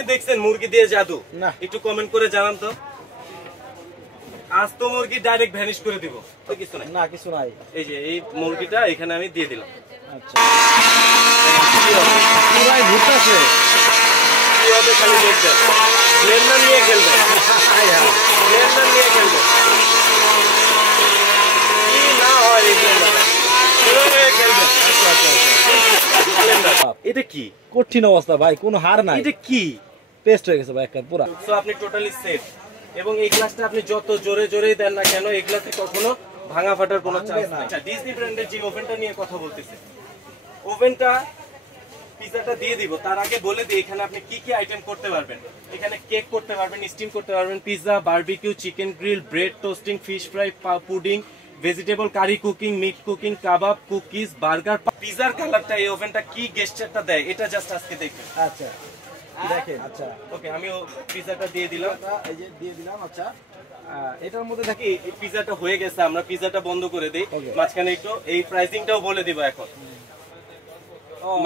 কখনোই দেখছেন মুরগি দিয়ে জাদু? একটু কমেন্ট করে জানান তো। আজ তো মুরগি ডাইরেক্ট ভ্যানিশ করে দিব, তো কিছু নাই। না কিছু নাই। এই যে এই মুরগিটা এখানে আমি দিয়ে দিলাম। আচ্ছা পুরাই ঘুরতেছে, কিভাবে খালি দেখবেন, ব্লেন্ডার নিয়ে খেলবেন, ব্লেন্ডার নিয়ে খেলবেন, কি না হয় এই ব্লেন্ডার খেলবেন। এটা কি কঠিন অবস্থা ভাই, কোনো হার নাই। এটা কি পেস্ট হয়ে গেছে ভাই একটা পুরো। সো আপনি টোটালি সেফ, এবং এই গ্লাসটা আপনি যত জোরে জোরেই দেন না কেন এই গ্লাসে কখনো ভাঙা ফাটার কোনো চান্স নাই। আচ্ছা ডিজনি ব্র্যান্ডের যে ওভেনটা নিয়ে কথা বলতেছে, ওভেনটা পিজাটা দিয়ে দিব তার আগে বলে দিই এখানে আপনি কি কি আইটেম করতে পারবেন। এখানে কেক করতে পারবেন, স্টিম করতে পারবেন, pizza, barbecue, chicken grill, bread toasting, fish fry, pudding, vegetable curry cooking, meat cooking, kebab, cookies, burger. পিজার কালারটা এই ওভেনটা কি গেস্টারটা দেয় এটা জাস্ট আজকে দেখবেন। আচ্ছা দেখেন। আচ্ছা ওকে আমি পিজাটা দিয়ে দিলাম, এই যে দিয়ে দিলাম। আচ্ছা এটার মধ্যে থাকি এই পিজাটা হয়ে গেছে, আমরা পিজাটা বন্ধ করে দেই। মাঝখানে একটু এই প্রাইসিংটাও বলে দিব এখন।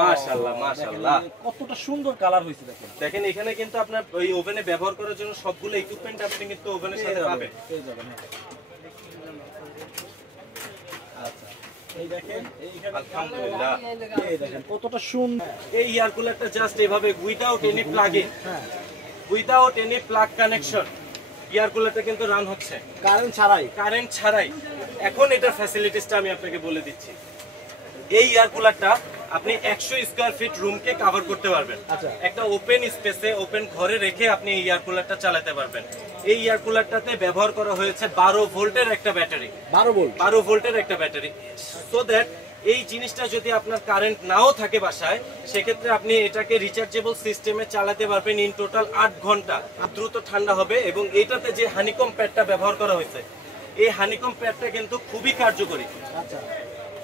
মাশাআল্লাহ মাশাআল্লাহ কতটা সুন্দর কালার হয়েছে দেখেন। দেখেন এখানে কিন্তু আপনার ওই ওভেনে ব্যবহার করার জন্য সবগুলো ইকুইপমেন্ট আপনি কিন্তু ওভেনের সাথে পাবেন। আচ্ছা এই দেখেন এইখানে আলহামদুলিল্লাহ এই দেখেন কতটা সুন্দর। এই এয়ার কুলারটা জাস্ট এভাবে without any plugging, without any plug connection air কুলারটা কিন্তু রান হচ্ছে কারেন্ট ছাড়াই। এখন এটার ফ্যাসিলিটিসটা আমি আপনাকে বলে দিচ্ছি। এই এয়ার কুলারটা আপনি 100 স্কয়ার ফিট রুমকে কভার করতে পারবেন। একটা ওপেন স্পেসে ওপেন ঘরে রেখে আপনি এই এয়ার কুলারটা চালাতে পারবেন। এই এয়ার কুলারটাতে ব্যবহার করা হয়েছে 12 ভোল্টের একটা ব্যাটারি, 12 ভোল্টের একটা ব্যাটারি, সো দ্যাট এই জিনিসটা যদি আপনার কারেন্ট নাও থাকে বাসায় সেক্ষেত্রে আপনি এটাকে রিচার্জেবল সিস্টেমে চালাতে পারবেন। ইন টোটাল 8 ঘন্টা দ্রুত ঠান্ডা হবে। এবং এইটাতে যে হানিকম প্যাডটা ব্যবহার করা হয়েছে এই হানিকম প্যাডটা কিন্তু খুবই কার্যকরী। আচ্ছা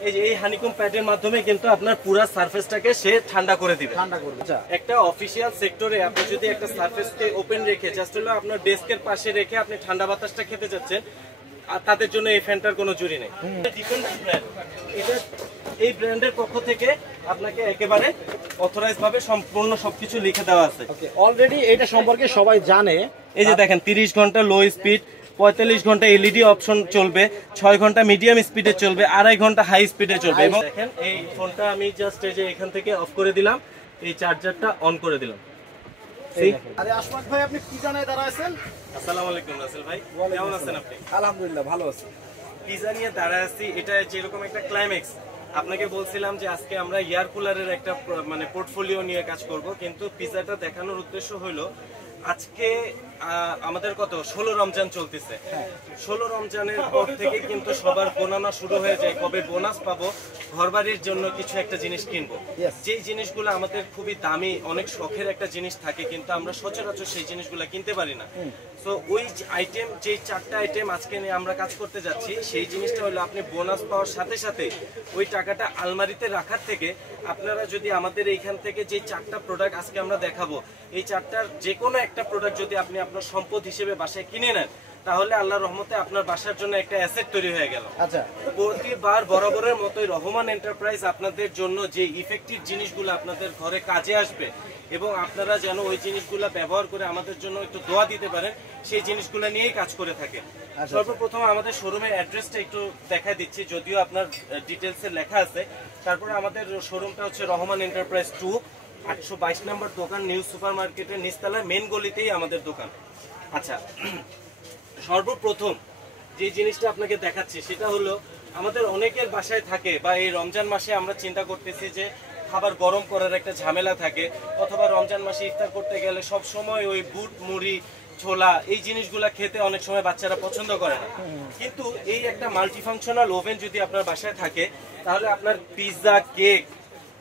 এই যে এই হানিকম প্যাডের মাধ্যমে কিন্তু আপনার পুরো সারফেসটাকে সে ঠান্ডা করে দিবে। একটা অফিশিয়াল সেক্টরে আপনি যদি একটা সারফেসকে ওপেন রেখে জাস্ট হলো আপনার ডেস্কের পাশে রেখে আপনি ঠান্ডা বাতাসটা খেতে যাচ্ছেন, আর তাদের জন্য এই ফ্যানটার কোনো জুড়ি নেই। ডিপেন্ডেন্ট ব্র্যান্ড, এটা এই ব্র্যান্ডের পক্ষ থেকে আপনাকে একেবারে অথরাইজ ভাবে সম্পূর্ণ সবকিছু লিখে দেওয়া আছে। অলরেডি এটা সম্পর্কে সবাই জানে। এই যে দেখেন 30 ঘন্টা লো স্পিড, 45 ঘন্টা এলইডি অপশন চলবে, 6 ঘন্টা মিডিয়াম স্পিডে চলবে, 2.5 ঘন্টা হাই স্পিডে চলবে। এবং দেখেন এই ফোনটা আমি জাস্ট এই যে এখান থেকে অফ করে দিলাম, এই চার্জারটা অন করে দিলাম। আরে আশফাক ভাই আপনি কি জানায় দাঁড়ায় আছেন? আসসালামু আলাইকুম রাসেল ভাই, কেমন আছেন আপনি? আলহামদুলিল্লাহ ভালো আছি। পিজা নিয়ে দাঁড়ায় আছি, এটা যেরকম একটা ক্লাইম্যাক্স। আপনাকে বলছিলাম যে আজকে আমরা এয়ার কুলারের একটা মানে পোর্টফোলিও নিয়ে কাজ করব, কিন্তু পিজাটা দেখানোর উদ্দেশ্য হলো আজকে আমাদের কত 16 রমজান চলতেছে। 16 রমজানের পর থেকে কিন্তু সবার গোনানো শুরু হয়ে যায় কবে বোনাস পাবো, ঘরবাড়ির জন্য কিছু একটা জিনিস কিনবো। যেই জিনিসগুলো আমাদের খুবই দামি অনেক শখের একটা জিনিস থাকে কিন্তু আমরা সচরাচর সেই জিনিসগুলো কিনতে পারি না। সো ওই আইটেম যে 4টা আইটেম আজকে নিয়ে আমরা কাজ করতে যাচ্ছি সেই জিনিসটা হলো আপনি বোনাস পাওয়ার সাথে সাথে ওই টাকাটা আলমারিতে রাখার থেকে আপনারা যদি আমাদের এইখান থেকে যে 4টা প্রোডাক্ট আজকে আমরা দেখাবো এই 4টার যে কোনো একটা প্রোডাক্ট যদি আপনি আপনার সম্পদ হিসেবে বাসায় কিনে নেন তাহলে আল্লাহর রহমতে আপনার বাসার জন্য একটা অ্যাসেট তৈরি হয়ে গেল। আচ্ছা প্রতিবার বরাবরের মতোই রহমান এন্টারপ্রাইজ আপনাদের জন্য যে ইফেক্টিভ জিনিসগুলো আপনাদের ঘরে কাজে আসবে এবং আপনারা যেন ওই জিনিসগুলো ব্যবহার করে আমাদের জন্য একটু দোয়া দিতে পারেন সেই জিনিসগুলো নিয়েই কাজ করে থাকে। সর্বপ্রথম আমাদের শোরুমের অ্যাড্রেসটা একটু দেখা দিচ্ছি, যদিও আপনার ডিটেলসে লেখা আছে। তারপরে আমাদের শোরুমটা হচ্ছে রহমান এন্টারপ্রাইজ 2, 822 নম্বর দোকান, নিউ সুপার মার্কেটের নিচতলায় মেন গলিতেই আমাদের দোকান। আচ্ছা সর্বপ্রথম যে জিনিসটা আপনাকে দেখাচ্ছি সেটা হলো আমাদের অনেকের বাসায় থাকে বা এই রমজান মাসে আমরা চিন্তা করতেছি যে খাবার গরম করার একটা ঝামেলা থাকে, অথবা রমজান মাসে ইফতার করতে গেলে সব সময় ওই বুট মুড়ি ছোলা এই জিনিসগুলা খেতে অনেক সময় বাচ্চারা পছন্দ করে না। কিন্তু এই একটা মাল্টিফাংশনাল ওভেন যদি আপনার বাসায় থাকে তাহলে আপনার পিৎজা, কেক,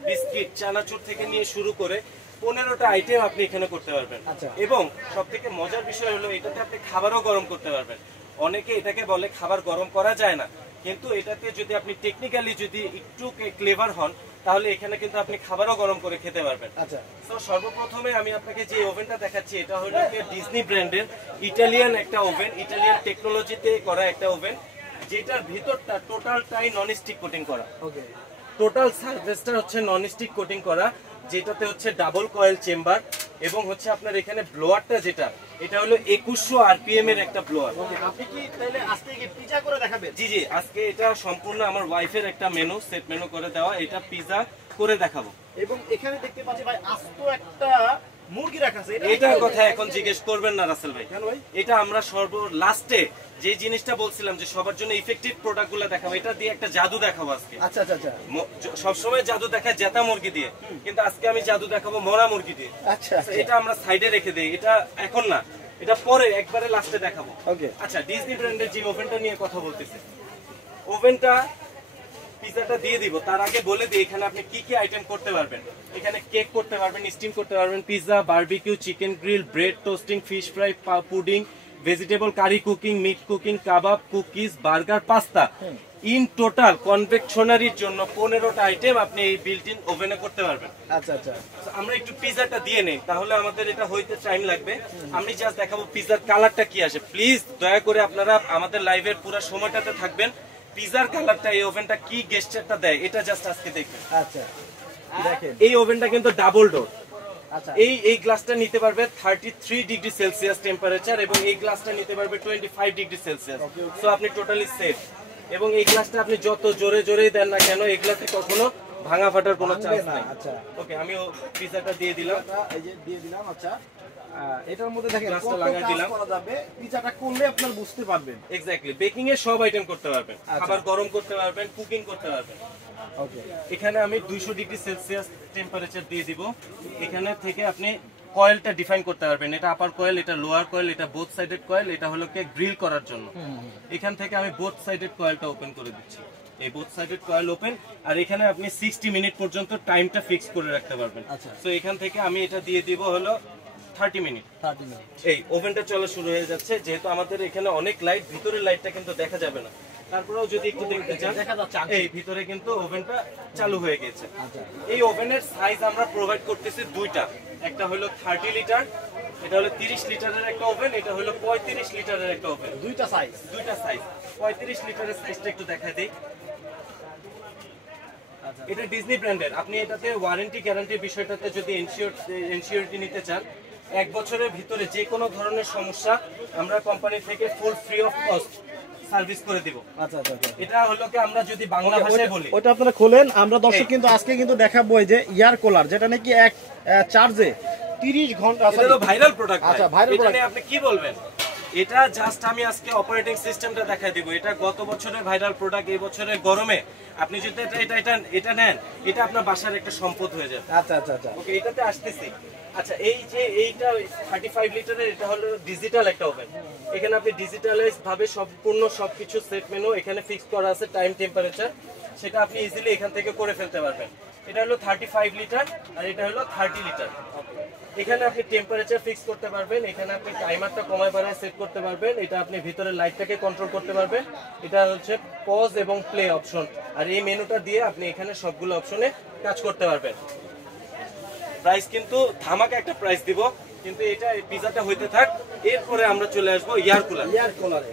বিস্কিট, চানাচুর থেকে নিয়ে শুরু করে 15টা আইটেম আপনি এখানে করতে পারবেন। এবং সব থেকে মজার বিষয় হলো এটাতে আপনি খাবারও গরম করতে পারবেন। অনেকে এটাকে বলে খাবার গরম করা যায় না, কিন্তু এটাতে যদি আপনি টেকনিক্যালি যদি একটু ক্লেভার হন তাহলে এখানে কিন্তু আপনি খাবারও গরম করে খেতে পারবেন। আচ্ছা তো সর্বপ্রথমে আমি আপনাকে যে ওভেনটা দেখাচ্ছি এটা হলো ডিজনি ব্র্যান্ডের ইটালিয়ান একটা ওভেন, ইটালিয়ান টেকনোলজিতে করা একটা ওভেন, যেটার ভিতরটা টোটালটাই নন স্টিক কোটিং করা। ওকে টোটাল সারফেসটা হচ্ছে নন স্টিক কোটিং করা, যেটাতে হচ্ছে ডাবল কয়েল চেম্বার, এবং হচ্ছে আপনার এখানে ব্লোয়ারটা যেটা এটা হলো 2100 আরপিএম এর একটা ব্লোয়ার। আপনি কি তাহলে আজকে কি পিজা করে দেখাবেন? জি জি, আজকে এটা সম্পূর্ণ আমার ওয়াইফের একটা মেনু, সেট মেনু করে দেওয়া, এটা পিজা করে দেখাবো। এবং এখানে দেখতে পাচ্ছি ভাই আস্ত একটা মুরগি রাখা আছে, এটার কথা এখন জিজ্ঞেস করবেন না রাসেল ভাই। কেন ভাই? এটা আমরা সর্ব লাস্টে যে জিনিসটা বলছিলাম যে সবার জন্য ইফেক্টিভ প্রোডাক্টগুলো দেখাবো, এটা দিয়ে একটা জাদু দেখাবো আজকে। আচ্ছা আচ্ছা আচ্ছা সবসময় জাদু দেখায় জেতা মুরগি দিয়ে, কিন্তু আজকে আমি জাদু দেখাবো মরা মুরগি দিয়ে। আচ্ছা এটা আমরা সাইডে রেখে দেই, এটা এখন না, এটা পরে একবারে লাস্টে দেখাবো। ওকে। আচ্ছা, ডিজনি ব্র্যান্ডের যে ওভেনটা নিয়ে কথা বলতেছি, ওভেনটা পিজাটা দিয়ে দিব তার আগে বলে দিই এখানে আপনি কি কি আইটেম করতে পারবেন। এখানে কেক করতে পারবেন, স্টিম করতে পারবেন, pizza, barbecue, chicken grill, bread toasting, fish fry, pudding, vegetable curry cooking, meat cooking, kebab, cookies, burger, pasta. In total কনভেকশনারির জন্য 15টা আইটেম আপনি এই বিল্ট ইন ওভেনে করতে পারবেন। আচ্ছা আচ্ছা আমরা একটু পিজাটা দিয়ে নেই, তাহলে আমাদের এটা হইতে টাইম লাগবে। আমি জাস্ট দেখাবো পিজার কালারটা কি আসে। প্লিজ দয়া করে আপনারা আমাদের লাইভের পুরো সময়টাতে থাকবেন। পিজার কালারটা এই ওভেনটা কি গেস্টারটা দেয় এটা জাস্ট আজকে দেখবেন। আচ্ছা দেখেন এই ওভেনটা কিন্তু ডাবল ডোর। আচ্ছা এই গ্লাসটা নিতে পারবে 33 ডিগ্রি সেলসিয়াস টেম্পারেচার এবং এই গ্লাসটা নিতে পারবে 25 ডিগ্রি সেলসিয়াস। সো আপনি টোটালি সেফ। এবং এই গ্লাসটা আপনি যত জোরে জোরেই দেন না কেন এই গ্লাসে কখনো ভাঙা ফাটার কোনো চান্স নাই। আচ্ছা ওকে, আমি পিজাটা দিয়ে দিলাম। এই যে দিয়ে দিলাম। আচ্ছা এটার মধ্যে দেখেন গ্লাসটা কত লাগাই কাজ দিলাম। করা যাবে, পিজাটা করলে আপনারা বুঝতে পারবেন। এক্স্যাক্টলি, বেকিং এর সব আইটেম করতে পারবেন, খাবার গরম করতে পারবেন, কুকিং করতে পারবেন। ওকে, এখানে আমি 200 ডিগ্রি সেলসিয়াস টেম্পারেচার দিয়ে দিব। এখানে থেকে আপনি কয়েলটা ডিফাইন করতে পারবেন, এটা আপার কয়েল, এটা লোয়ার কয়েল, এটা বোথ সাইডেড কয়েল, এটা হলো কে গ্রিল করার জন্য। এখান থেকে আমি বোথ সাইডেড কয়েলটা ওপেন করে দিচ্ছি। এই বোথ সাইডেড কয়েল ওপেন, আর এখানে আপনি 60 মিনিট পর্যন্ত টাইমটা ফিক্স করে রাখতে পারবেন। সো এখান থেকে আমি এটা দিয়ে দিব হলো 30 মিনিট। এই ওভেনটা চলা শুরু হয়ে যাচ্ছে। যেহেতু আমাদের এখানে অনেক লাইট, ভিতরের লাইটটা কিন্তু দেখা যাবে না, তারপরেও যদি একটু দেখতে চান এই ভিতরে কিন্তু ওভেনটা চালু হয়ে গেছে। এই ওভেনের সাইজ আমরা প্রোভাইড করতেছি দুইটা, একটা হলো 30 লিটার, এটা হলো 30 লিটারের একটা ওভেন, এটা হলো 35 লিটারের একটা ওভেন। দুইটা সাইজ। 35 লিটারের সাইজটা একটু দেখা দিই। এটা ডিজনি ব্র্যান্ডের। আপনি এটাতে ওয়ারেন্টি গ্যারান্টির বিষয়টাতে যদি এনশিওরিটি নিতে চান, 1 বছরের ভিতরে যে কোনো ধরনের সমস্যা আমরা কোম্পানি থেকে full free of cost service করে দিব। আচ্ছা আচ্ছা এটা হলো কি আমরা যদি বাংলা ভাষায় বলি, ওটা আপনারা খোলেন। আমরা দর্শক কিন্তু আজকে কিন্তু দেখাবো এই যে এয়ার কুলার, যেটা নাকি এক চার্জে 30 ঘন্টা। এটা হলো ভাইরাল প্রোডাক্ট। আচ্ছা, ভাইরাল এটা প্রোডাক্ট। নিয়ে আপনি কি বলবেন? এটা জাস্ট আমি আজকে অপারেটিং সিস্টেমটা দেখাই দিব। এটা গত বছরের ভাইরাল প্রোডাক্ট, এই বছরের গরমে আপনি যদি এটা নেন, এটা আপনার বাসার একটা সম্পদ হয়ে যাবে। আচ্ছা আচ্ছা আচ্ছা ওকে, এটাতে আসতেছি। আচ্ছা, এই যে এইটা 35 লিটারের, এটা হলো ডিজিটাল একটা ওভেন। এখানে আপনি ডিজিটালাইজ ভাবে সম্পূর্ণ সবকিছু সেট মেনু এখানে ফিক্স করা আছে, টাইম, টেম্পারেচার, সেটা আপনি ইজিলি এখান থেকে করে ফেলতে পারবেন। এটা হলো 35 লিটার আর এটা হলো 30 লিটার। এখানে আপনি টেম্পারেচার ফিক্স করতে পারবেন, এখানে আপনি টাইমারটা কমায় বাড়ায় সেট করতে পারবেন, এটা আপনি ভিতরে লাইটটাকে কন্ট্রোল করতে পারবেন। এটা হচ্ছে পজ এবং প্লে অপশন, আর এই মেনুটা দিয়ে আপনি এখানে সবগুলো অপশনে কাজ করতে পারবেন। প্রাইস কিন্তু ধামাকা একটা প্রাইস দিব, কিন্তু এটা পিজাটা হইতে থাক, এরপরে আমরা চলে আসবো এয়ার কুলার। এয়ার কুলারে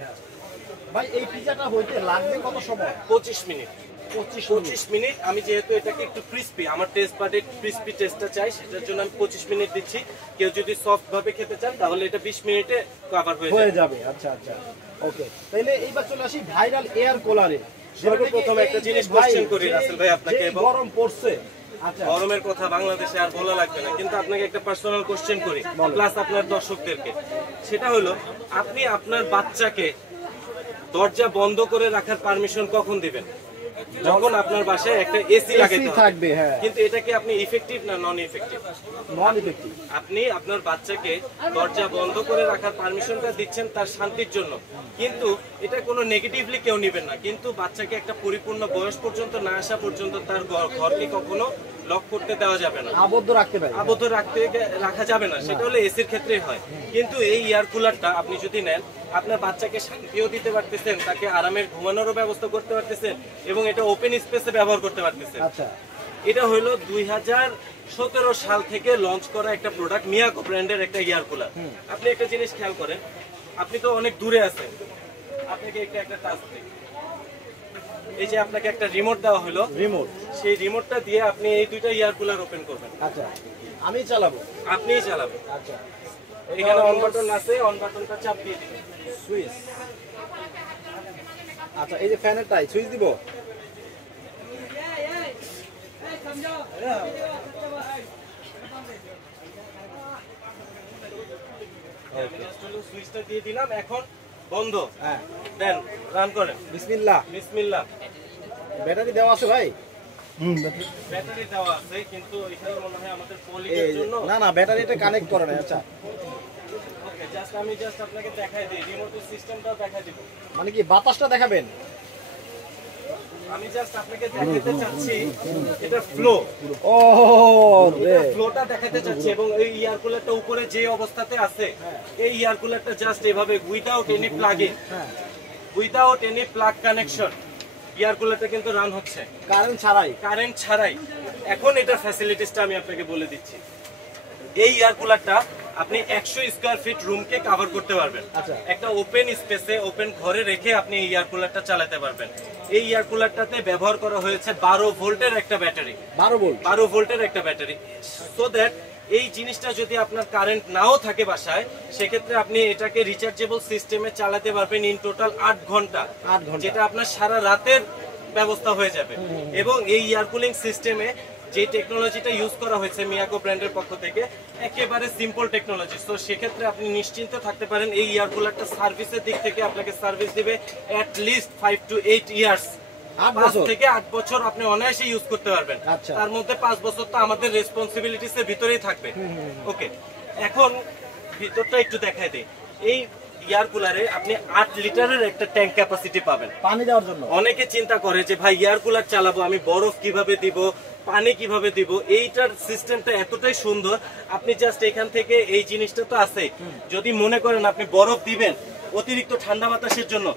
ভাই এই পিজাটা হইতে লাগবে কত সময়? 25 মিনিট। 25 মিনিট। আমি যেহেতু এটাকে একটু ক্রিস্পি, আমার টেস্ট বাডে ক্রিস্পি টেস্টটা চাই, সেটার জন্য আমি 25 মিনিট দিচ্ছি। কেউ যদি সফট ভাবে খেতে চান তাহলে এটা 20 মিনিটে কভার হয়ে যাবে। আচ্ছা আচ্ছা ওকে, তাহলে এইবার চলে আসি ভাইরাল এয়ার কুলারে। সর্বপ্রথম একটা জিনিস কোশ্চেন করি রাসেল ভাই আপনাকে, এবং গরম পড়ছে, আচ্ছা গরমের কথা বাংলাদেশে আর বলা লাগবে না, কিন্তু আপনাকে একটা পার্সোনাল কোশ্চেন করি, প্লাস আপনার দর্শকদেরকে। সেটা হলো, আপনি আপনার বাচ্চাকে দরজা বন্ধ করে রাখার পারমিশন কখন দিবেন? যখন আপনার বাসায় একটা এসি লাগাতে থাকবে। হ্যাঁ, কিন্তু এটা কি আপনি ইফেক্টিভ না নন ইফেক্টিভ? নন ইফেক্টিভ। আপনি আপনার বাচ্চাকে দরজা বন্ধ করে রাখার পারমিশনটা দিচ্ছেন তার শান্তির জন্য, কিন্তু এটা কোনো নেগেটিভলি কেউ নেবেন না। কিন্তু বাচ্চাকে একটা পরিপূর্ণ বয়স পর্যন্ত না আসা পর্যন্ত তার ঘরকে কখনো লক করতে দেওয়া যাবে না, আবদ্ধ রাখতে পারে, আবদ্ধ রাখা যাবে না। সেটা হলো এসির ক্ষেত্রেই হয়। কিন্তু এই এয়ার কুলারটা আপনি যদি নেন, আপনার বাচ্চাকে শান্তিও দিতে পারতেছেন, তাকে আরামের ঘুমানোরও ব্যবস্থা করতে পারতেছেন, এবং এটা ওপেন স্পেসে ব্যবহার করতে পারতেছেন। আচ্ছা, এটা হলো 2017 সাল থেকে লঞ্চ করা একটা প্রোডাক্ট, মিয়াকো ব্র্যান্ডের একটা এয়ার কুলার। আপনি একটা জিনিস খেয়াল করেন, আপনি তো অনেক দূরে আছেন, আপনাকে একটা টাচ দিই। এই যে আপনাকে একটা রিমোট দেওয়া হলো, রিমোট, সেই রিমোটটা দিয়ে আপনি এই দুইটা এয়ার কুলার ওপেন করবেন। আচ্ছা, আমি চালাবো? আপনিই চালাবেন। আচ্ছা, এখানে অন বাটন আছে, অন বাটনটা চাপ দিয়ে দিবেন। সুইচ। আচ্ছা, এই যে ফ্যানের টাই সুইচ দিব? সুইচটা দিয়ে দিলাম, এখন বন্ধ। হ্যাঁ, দেন রান করেন। বিসমিল্লাহ। বিসমিল্লাহ। ব্যাটারি দেওয়া আছে ভাই? ব্যাটারি দেওয়া আছে, কিন্তু এখানে মনে হয় আমাদের পলিটের জন্য না, ব্যাটারিটা কানেক্ট করে না। আচ্ছা, ওকে, জাস্ট আমি আপনাকে দেখাই দিই, রিমোটের সিস্টেমটাও দেখাই দিব। মানে কি বাতাসটা দেখাবেন? আমি জাস্ট আপনাকে দেখাতে চাচ্ছি এটা ফ্লো। ও রে, ফ্লোটা দেখাতে চাচ্ছি, এবং এই এয়ার কুলারটা উপরে যে অবস্থাতে আছে, এই এয়ার কুলারটা জাস্ট এভাবে without any plugging, without any plug connection air কুলারটা কিন্তু রান হচ্ছে কারেন্ট ছাড়াই। এখন এটার ফ্যাসিলিটিসটা আমি আপনাকে বলে দিচ্ছি। এই এয়ার কুলারটা আপনি 100 স্কয়ার ফিট রুমকে কভার করতে পারবেন। একটা ওপেন স্পেসে, ওপেন ঘরে রেখে আপনি এই এয়ার কুলারটা চালাতে পারবেন। এই এয়ার কুলারটাতে ব্যবহার করা হয়েছে 12 ভোল্টের একটা ব্যাটারি। 12 ভোল্টের একটা ব্যাটারি, সো দ্যাট এই জিনিসটা যদি আপনার কারেন্ট নাও থাকে বাসায়, সেক্ষেত্রে আপনি এটাকে রিচার্জেবল সিস্টেমে চালাতে পারবেন ইন টোটাল 8 ঘন্টা, যেটা আপনার সারা রাতের ব্যবস্থা হয়ে যাবে। এবং এই এয়ার কুলিং সিস্টেমে যে টেকনোলজিটা ইউজ করা হয়েছে মিয়াকো ব্র্যান্ডের পক্ষ থেকে, একেবারে সিম্পল টেকনোলজি। তো সেক্ষেত্রে আপনি নিশ্চিন্তে থাকতে পারেন এই এয়ার কুলারটা সার্ভিসের দিক থেকে আপনাকে সার্ভিস দিবে অ্যাট লিস্ট 5 to 8 ইয়ার্স। 5 থেকে 8 বছর আপনি অনায়াসে ইউজ করতে পারবেন। তার মধ্যে 5 বছর তো আমাদের রেসপন্সিবিলিটিস এর ভিতরেই থাকবে। ওকে, এখন ভিতরটা একটু দেখাই দেই। এই এয়ার কুলারে আপনি 8 লিটারের একটা ট্যাঙ্ক ক্যাপাসিটি পাবেন পানি দেওয়ার জন্য। অনেকে চিন্তা করে যে ভাই এয়ার কুলার চালাবো, আমি বরফ কিভাবে দিব, পানি কিভাবে দিব। এইটার সিস্টেমটা এতটাই সুন্দর, আপনি জাস্ট এখান থেকে এই জিনিসটা তো আছে, যদি মনে করেন আপনি বরফ দিবেন অতিরিক্ত ঠান্ডা বাতাসের জন্য,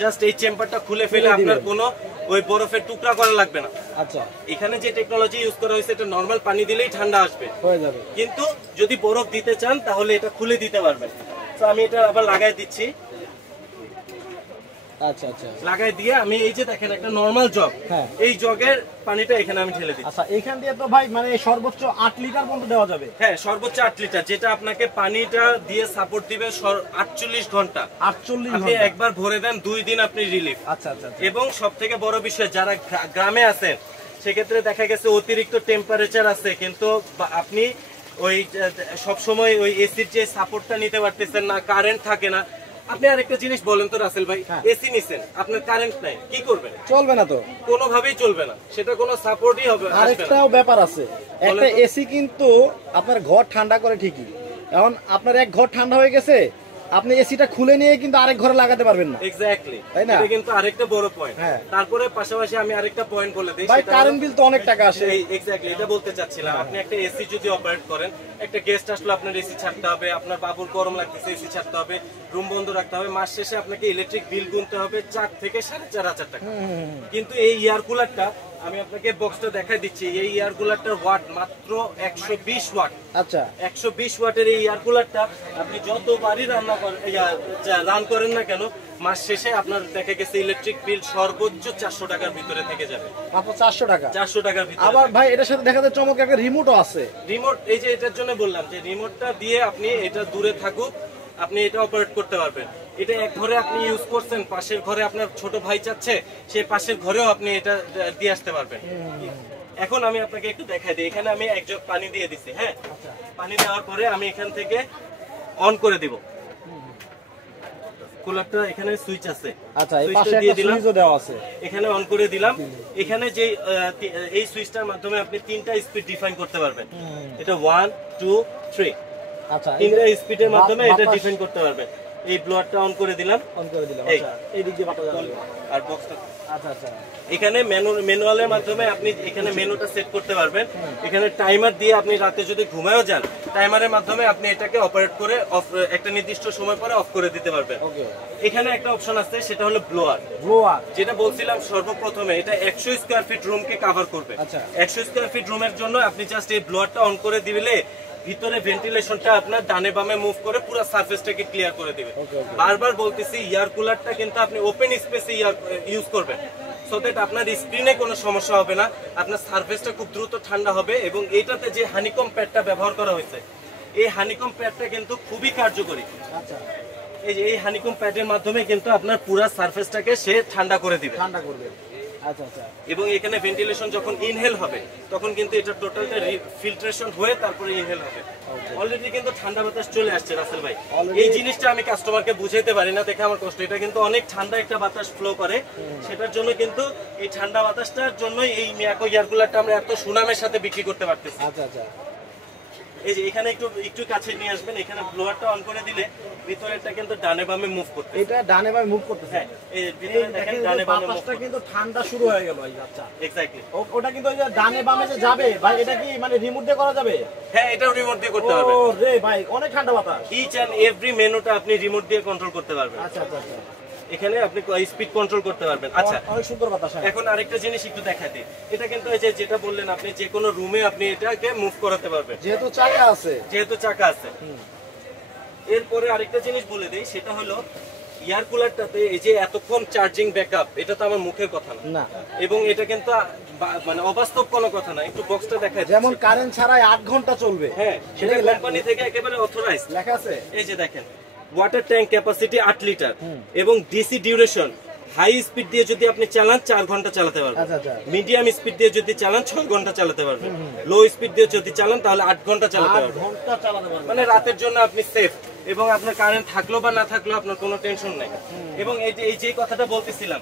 জাস্ট এই চেম্বারটা খুলে ফেলে আপনার কোনো ওই বরফের টুকরা করা লাগবে না। আচ্ছা, এখানে যে টেকনোলজি ইউজ করা হয়েছে, এটা নরমাল পানি দিলেই ঠান্ডা আসবে, হয়ে যাবে। কিন্তু যদি বরফ দিতে চান তাহলে এটা খুলে দিতে পারবেন। তো আমি এটা আবার লাগাই দিচ্ছি। আচ্ছা, লাগাই দিয়ে আমি এই যে দেখেন একটা নরমাল জগ, এই জগের পানিটা এখানে আমি ঢেলে দিচ্ছি। আচ্ছা, এখান দিয়ে তো ভাই মানে সর্বোচ্চ 8 লিটার পর্যন্ত দেওয়া যাবে? হ্যাঁ, সর্বোচ্চ 8 লিটার, যেটা আপনাকে পানিটা দিয়ে সাপোর্ট দিবে 48 ঘন্টা। 48 আপনি একবার ভরে দেন, 2 দিন আপনি রিলিফ। আচ্ছা। এবং সব থেকে বড় বিষয়, যারা গ্রামে আছেন সেক্ষেত্রে দেখা গেছে অতিরিক্ত টেম্পারেচার আছে, কিন্তু আপনি ওই সব সময় ওই এসির যে সাপোর্টটা নিতে পারতেছেন না, কারেন্ট থাকে না। আপনি আরেকটা জিনিস বলেন তো রাসেল ভাই, এসি নিছেন, আপনার কারেন্ট নাই, কি করবেন? চলবে না তো, কোনোভাবেই চলবে না, সেটা কোনো সাপোর্টই হবে। আরেকটাও ব্যাপার আছে, একটা এসি কিন্তু আপনার ঘর ঠান্ডা করে ঠিকই, এখন আপনার এক ঘর ঠান্ডা হয়ে গেছে, আপনি এসিটা খুলে নিয়ে কিন্তু আরেক ঘরে লাগাতে পারবেন না। এক্স্যাক্টলি, তাই না? এটা কিন্তু আরেকটা বড় পয়েন্ট। তারপরে পাশাপাশি আমি আরেকটা পয়েন্ট বলে দেই, ভাই কারেন্ট বিল তো অনেক টাকা আসে। এক্স্যাক্টলি, এটা বলতে চাচ্ছিলাম। আপনি একটা এসি যদি অপারেট করেন, একটা গেস্ট আসলে আপনার এসি ছাড়তে হবে, আপনার বাবুর গরম লাগতেছে এসি ছাড়তে হবে, রুম বন্ধ রাখতে হবে, মাস শেষে আপনাকে ইলেকট্রিক বিল গুনতে হবে 4 থেকে 4.5 টাকা। কিন্তু এই এয়ার কুলারটা, আমি আপনাকে বক্সটা দেখাই দিচ্ছি, এই এয়ার কুলারটার ওয়াট মাত্র 120 ওয়াট। আচ্ছা, 120 ওয়াটের এই এয়ার কুলারটা আপনি যতবারই রান করেন না কেন, মাস শেষে আপনার দেখা গেছে ইলেকট্রিক বিল সর্বোচ্চ 400 টাকার ভিতরে থেকে যাবে। মাত্র 400 টাকা? 400 টাকার ভিতরে। আবার ভাই এটার সাথে দেখা যায় চমক একটা রিমোটও আছে। রিমোট, এই যে এটার জন্য বললাম যে রিমোটটা দিয়ে আপনি এটা দূরে থাকুক, আপনি এটা অপারেট করতে পারবেন। এটা এক ঘরে আপনি ইউজ করছেন, পাশের ঘরে আপনার ছোট ভাই চাচ্ছে, সেই পাশের ঘরেও আপনি এটা দিয়ে আসতে পারবেন। এখন আমি আপনাকে একটু দেখাই দিই, এখানে আমি এক জগ পানি দিয়ে দিচ্ছি। হ্যাঁ, পানি দেওয়ার পরে আমি এখান থেকে অন করে দিব কুলারটা। এখানে সুইচ আছে, আচ্ছা, এই পাশে একটা সুইচও দেওয়া আছে, এখানে অন করে দিলাম। এখানে যে এই সুইচটার মাধ্যমে আপনি 3টা স্পিড ডিফাইন করতে পারবেন। এটা 1 2 3, আচ্ছা, 3টা স্পিডের মাধ্যমে এটা ডিফাইন করতে পারবেন। এই ব্লোয়ারটা অন করে দিলাম। আচ্ছা, এই দিক দিয়ে বাটা যাবে আর বক্সটা। আচ্ছা, এখানে ম্যানুয়ালের মাধ্যমে আপনি এখানে মেনুটা সেট করতে পারবেন। এখানে টাইমার দিয়ে আপনি রাতে যদি ঘুমায়ও যান, টাইমারের মাধ্যমে আপনি এটাকে অপারেট করে একটা নির্দিষ্ট সময় পরে অফ করে দিতে পারবেন। এখানে একটা অপশন আছে, সেটা হলো ব্লোয়ার। যেটা বলছিলাম সর্বপ্রথমে, এটা 100 স্কয়ার ফিট রুমকে কভার করবে। 100 স্কয়ার ফিট রুমের জন্য আপনি জাস্ট এই ব্লোয়ারটা অন করে দিলে ভিতরে ভেন্টিলেশনটা আপনার ডানে বামে মুভ করে পুরো সারফেসটাকে ক্লিয়ার করে দিবে। বারবার বলতেছি, এয়ার কুলারটা কিন্তু আপনি ওপেন স্পেসে ইউজ করবেন, সো দ্যাট আপনার স্ক্রিনে কোনো সমস্যা হবে না, আপনার সারফেসটা খুব দ্রুত ঠান্ডা হবে। এবং এইটাতে যে হানিকম প্যাডটা ব্যবহার করা হয়েছে, এই হানিকম প্যাডটা কিন্তু খুবই কার্যকরী। আচ্ছা, এই যে এই হানিকম প্যাডের মাধ্যমে কিন্তু আপনার পুরো সারফেসটাকে সে ঠান্ডা করে দিবে। ঠান্ডা করবে। আচ্ছা আচ্ছা। এবং এখানে ভেন্টিলেশন যখন ইনহেল হবে তখন কিন্তু এটা টোটালটা ফিল্ট্রেশন হয়ে তারপরে ইনহেল হবে। অলরেডি কিন্তু ঠান্ডা বাতাস চলে আসছে রাসেল ভাই। এই জিনিসটা আমি কাস্টমারকে বুঝাইতে পারি না, দেখে আমার কষ্ট। এটা কিন্তু অনেক ঠান্ডা একটা বাতাস ফ্লো করে, সেটার জন্য কিন্তু এই ঠান্ডা বাতাসটার জন্যই এই মিয়াকো এয়ার কুলারটা আমরা এত সুনামের সাথে বিক্রি করতে পারতেছি। আচ্ছা আচ্ছা। এই যে এখানে একটু কাছে নিয়ে আসবেন, এখানে ব্লোয়ারটা অন করে দিলে ভিতরেরটা কিন্তু ডানে বামে মুভ করতে। এটা ডানে বামে মুভ করতেছে। হ্যাঁ, এই ভিতরে দেখেন ডানে বামে মুভ বাতাসটা কিন্তু ঠান্ডা শুরু হয়ে গেল। আচ্ছা, এক্স্যাক্টলি। ওটা কিন্তু ওই যে ডানে বামে যে যাবে ভাই, এটা কি মানে রিমোট দিয়ে করা যাবে? হ্যাঁ, এটাও রিমোট দিয়ে করতে পারবেন। ও রে ভাই, অনেক ঠান্ডা বাতাস। ইচ এন্ড এভরি মেনুটা আপনি রিমোট দিয়ে কন্ট্রোল করতে পারবেন। আচ্ছা আচ্ছা আচ্ছা। এখানে আপনি স্পিড কন্ট্রোল করতে পারবেন। আচ্ছা, অনেক সুন্দর বাতাস। এখন আরেকটা জিনিস একটু দেখাই দিই। এটা কিন্তু এই যে যেটা বললেন আপনি, যে কোনো রুমে আপনি এটাকে মুভ করাতে পারবেন যেহেতু চাকা আছে। যেহেতু চাকা আছে। এরপরে আরেকটা জিনিস বলে দেই, সেটা হলো এয়ার কুলারটাতে এই যে এতক্ষণ চার্জিং ব্যাকআপ, এটা তো আমার মুখের কথা না, এবং এটা কিন্তু মানে অবাস্তব কোনো কথা না। একটু বক্সটা দেখাই, যেমন কারেন্ট ছাড়াই 8 ঘন্টা চলবে। হ্যাঁ, সেটা কোম্পানি থেকে একেবারে অথরাইজড লেখা আছে। এই যে দেখেন, ওয়াটার ট্যাঙ্ক ক্যাপাসিটি 8 লিটার এবং ডিসি ডিউরেশন। হাই স্পিড দিয়ে যদি আপনি চালান 4 ঘন্টা চালাতে পারবেন, মিডিয়াম স্পিড দিয়ে যদি চালান 6 ঘন্টা চালাতে পারবেন, লো স্পিড দিয়ে যদি চালান তাহলে 8 ঘন্টা চালাতে পারবেন। মানে রাতের জন্য আপনি সেফ, এবং আপনার কারেন্ট থাকলো বা না থাকলো আপনার কোনো টেনশন নাই। এবং এই যে কথাটা বলতেছিলাম,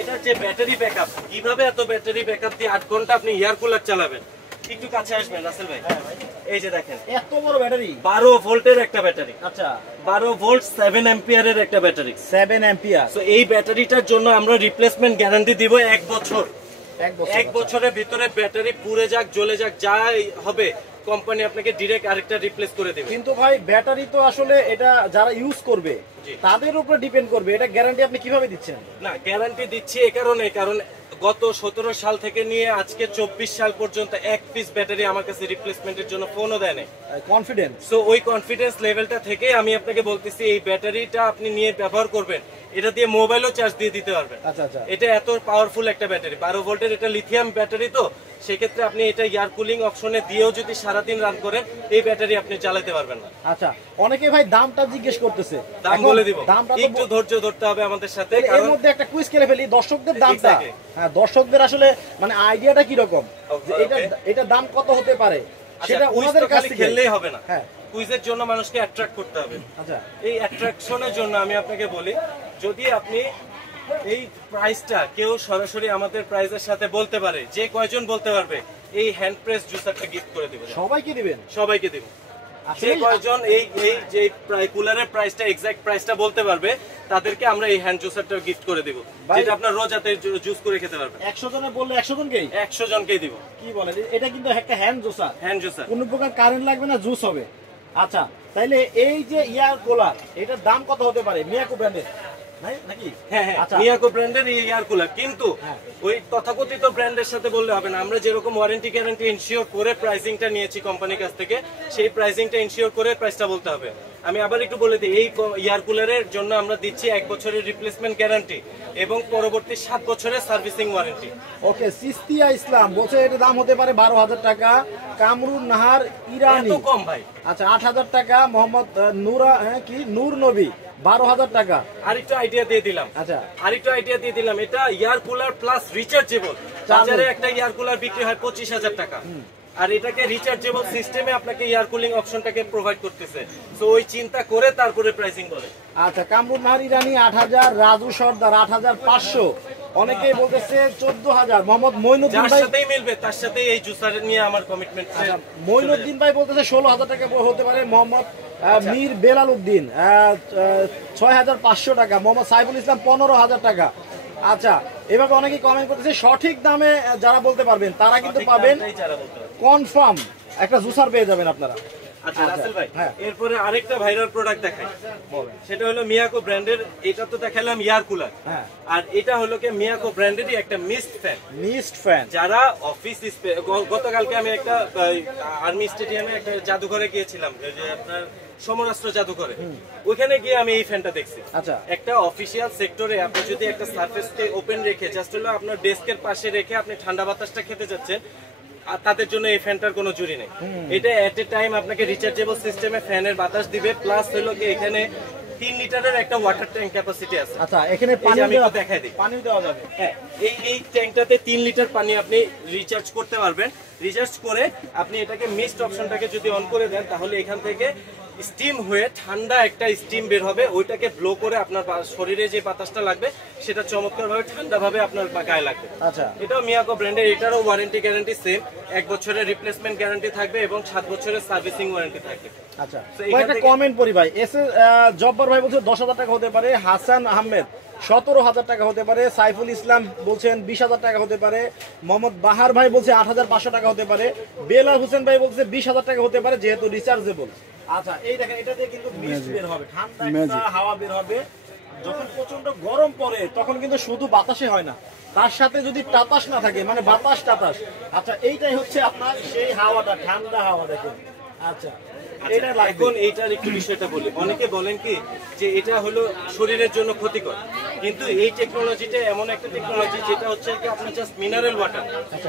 এটা যে ব্যাটারি ব্যাকআপ, কিভাবে এত ব্যাটারি ব্যাকআপ দিয়ে 8 ঘন্টা আপনি এয়ার কুলার চালাবেন। একটু কাছে আসবেন রাসেল ভাই। এই যে দেখেন, এত বড় ব্যাটারি, 12 ভোল্টের একটা ব্যাটারি। আচ্ছা, 12 ভোল্ট 7 অ্যাম্পিয়ারের একটা ব্যাটারি। 7 অ্যাম্পিয়ার। সো এই ব্যাটারিটার জন্য আমরা রিপ্লেসমেন্ট গ্যারান্টি দিব 1 বছর। 1 বছরের ভিতরে ব্যাটারি পুড়ে যাক, জ্বলে যাক, যাই হবে, কোম্পানি আপনাকে ডাইরেক্ট আরেকটা রিপ্লেস করে দেবে। কিন্তু ভাই ব্যাটারি তো আসলে এটা যারা ইউজ করবে তাদের উপরে ডিপেন্ড করবে, এটা গ্যারান্টি আপনি কিভাবে দিচ্ছেন? না, গ্যারান্টি দিচ্ছি এই কারণে, কারণ গত 17 সাল থেকে নিয়ে আজকে 24 সাল পর্যন্ত এক পিস ব্যাটারি আমার কাছে রিপ্লেসমেন্টের জন্য ফোনও দেয় নাই। কনফিডেন্স। সো ওই কনফিডেন্স লেভেলটা থেকে আমি আপনাকে বলতেছি, এই ব্যাটারিটা আপনি নিয়ে ব্যবহার করবেন, এটা দিয়ে মোবাইলও চার্জ দিয়ে দিতে পারবেন। আচ্ছা আচ্ছা। এটা এত পাওয়ারফুল একটা ব্যাটারি, 12 ভোল্টের, এটা লিথিয়াম ব্যাটারি। তো সেক্ষেত্রে আপনি এটা এয়ার কুলিং অপশনে দিয়েও যদি সারাদিন রান করেন, এই ব্যাটারি আপনি চালাতে পারবেন না। আচ্ছা, অনেকে ভাই দামটা জিজ্ঞেস করতেছে, দাম বলে দিব, একটু ধৈর্য ধরতে হবে আমাদের সাথে। এর মধ্যে একটা কুইজ খেলে ফেলি, দর্শকদের দামটা। হ্যাঁ, দর্শকদের আসলে মানে আইডিয়াটা কি রকম, এটা দাম কত হতে পারে সেটা ওনাদের কাছে খেললেই হবে না। হ্যাঁ, কুইজের জন্য মানুষকে অ্যাট্রাক্ট করতে হবে। আচ্ছা, এই অ্যাট্রাকশনের জন্য আমি আপনাকে বলি, যদি আপনি এই প্রাইসটা কেউ সরাসরি আমাদের প্রাইসের সাথে বলতে পারে, যে কয়জন বলতে পারবে, এই হ্যান্ড প্রেস জুসারটা গিফট করে দিবেন। সবাইকে দিবেন? সবাইকে দিব। যে কয়জন এই যে কুলারের প্রাইসটা, এক্সাক্ট প্রাইসটা বলতে পারবে, তাদেরকে আমরা এই হ্যান্ড জুসারটা গিফট করে দিব, যেটা আপনার রোজ রাতে জুস করে খেতে পারবেন। 100 জনে বললে 100 জনকেই? 100 জনকেই দিব। কি বলেন, এটা কিন্তু একটা হ্যান্ড জুসার। হ্যান্ড জুসার, কোনো প্রকার কারেন্ট লাগবে না, জুস হবে। আচ্ছা, তাইলে এই যে ইয়ার কুলার, এটার দাম কত হতে পারে মিয়াকো ব্র্যান্ডের নাকি? হ্যাঁ, মিয়াকো ব্র্যান্ডের এই এয়ার কুলার, কিন্তু ওই তথাকথিত ব্র্যান্ডের সাথে বললে হবে না। আমরা যেরকম ওয়ারেন্টি গ্যারান্টি ইনশিওর করে প্রাইসিংটা নিয়েছি কোম্পানির কাছ থেকে, সেই প্রাইসিংটা ইনশিওর করে প্রাইসটা বলতে হবে। আমি আবার একটু বলে দিই, এই এয়ার কুলারের জন্য আমরা দিচ্ছি 1 বছরের রিপ্লেসমেন্ট গ্যারান্টি এবং পরবর্তী 7 বছরের সার্ভিসিং ওয়ারেন্টি। ওকে, সিস্তিয়া ইসলাম বলছে এটার দাম হতে পারে 12,000 টাকা। কামরুন নাহার ইরানি, এত কম ভাই? আচ্ছা, 8,000 টাকা। মোহাম্মদ নূর নবী 12,000 টাকা। আরেকটু আইডিয়া দিয়ে দিলাম। আচ্ছা, আরেকটু আইডিয়া দিয়ে দিলাম, এটা এয়ার কুলার প্লাস রিচার্জেবল। বাজারে একটা এয়ার কুলার বিক্রি হয় 25,000 টাকা, আর এটাকে রিচার্জেবল সিস্টেমে আপনাকে এয়ার কুলিং অপশনটাকে প্রোভাইড করতেছে। সো ওই চিন্তা করে তারপরে প্রাইসিং বলে। আচ্ছা, কামরুন নাহার ইরানি 8,000। রাজু সর্দার 8,500। অনেকেই বলতেছে 14,000। মোহাম্মদ মইনুদ্দিন যার ভাই, সাথেই মিলবে তার সাথেই এই জুসার নিয়ে আমার কমিটমেন্ট। মইনুদ্দিন ভাই বলতেছে 16,000 টাকা হতে পারে। মোহাম্মদ মীর বেলাল উদ্দিন 6,500 টাকা। মোহাম্মদ সাইফুল ইসলাম 15,000 টাকা। আচ্ছা, এভাবে অনেকেই কমেন্ট করতেছে। সঠিক দামে যারা বলতে পারবেন তারা কিন্তু পাবেন, কনফার্ম একটা জুসার পেয়ে যাবেন আপনারা। আচ্ছা রাসেল ভাই, এরপরে আরেকটা ভাইরাল প্রোডাক্ট দেখাই, সেটা হলো মিয়াকো ব্র্যান্ডের। এটা তো দেখালাম এয়ার কুলার, আর এটা হলো কি মিয়াকো ব্র্যান্ডেরই একটা মিস্ট ফ্যান। মিস্ট ফ্যান যারা অফিস, গতকালকে আমি একটা আর্মি স্টেডিয়ামে একটা জাদুঘরে গিয়েছিলাম, যে আপনার সমরাস্ত্র জাদুঘরে, ওইখানে গিয়ে আমি এই ফ্যানটা দেখছি। আচ্ছা, একটা অফিসিয়াল সেক্টরে আপনি যদি একটা সারফেসকে ওপেন রেখে জাস্ট হলো আপনার ডেস্কের পাশে রেখে আপনি ঠান্ডা বাতাসটা খেতে যাচ্ছেন, আর তাদের জন্য এই ফ্যানটার কোনো জুড়ি নেই। এটা এট এ টাইম আপনাকে রিচার্জেবল সিস্টেমে ফ্যানের বাতাস দিবে, প্লাস হলো কি এখানে 3 লিটারের একটা ওয়াটার ট্যাঙ্ক ক্যাপাসিটি আছে। আচ্ছা, এখানে পানি আমি একটু দেখাই দিই। পানি দেওয়া যাবে। হ্যাঁ, এই ট্যাঙ্কটাতে 3 লিটার পানি আপনি রিচার্জ করতে পারবেন। রিচার্জ করে আপনি এটাকে মিস্ট অপশনটাকে যদি অন করে দেন, তাহলে এখান থেকে স্টিম হয়ে ঠান্ডা একটা স্টিম বের হবে, ওইটাকে ব্লো করে আপনার শরীরে যে বাতাসটা লাগবে সেটা চমৎকারভাবে ঠান্ডাভাবে আপনার গায়ে লাগবে। আচ্ছা, এটাও মিয়াকো ব্র্যান্ডের, এটারও ওয়ারেন্টি গ্যারান্টি সেম, 1 বছরের রিপ্লেসমেন্ট গ্যারান্টি থাকবে এবং 7 বছরের সার্ভিসিং ওয়ারেন্টি থাকবে। আচ্ছা, তো এখান একটা থেকে- কমেন্ট পড়ি ভাই। এস জব্বার ভাই বলছে 10,000 টাকা হতে পারে, হাসান আহমেদ 17,000 টাকা হতে পারে, সাইফুল ইসলাম বলছেন 20,000 টাকা হতে পারে, মোহাম্মদ বাহার ভাই বলছে 8,500 টাকা হতে পারে, বেলাল হোসেন ভাই বলছে 20,000 টাকা হতে পারে যেহেতু রিচার্জেবল। আচ্ছা, এই দেখেন এটাতে কিন্তু মিস্ট বের হবে, ঠান্ডা একটা হাওয়া বের হবে। যখন প্রচন্ড গরম পড়ে তখন কিন্তু শুধু বাতাসে হয় না, তার সাথে যদি বাতাস না থাকে, মানে বাতাস টাতাস। আচ্ছা, এইটাই হচ্ছে আপনার সেই হাওয়াটা, ঠান্ডা হাওয়া দেখেন। আচ্ছা, এটা লাগবে। এখন এইটার একটু বিষয়টা বলি, অনেকে বলেন কি যে এটা হলো শরীরের জন্য ক্ষতিকর, কিন্তু এই টেকনোলজিটা এমন একটা টেকনোলজি যেটা হচ্ছে কি আপনার জাস্ট মিনারেল ওয়াটার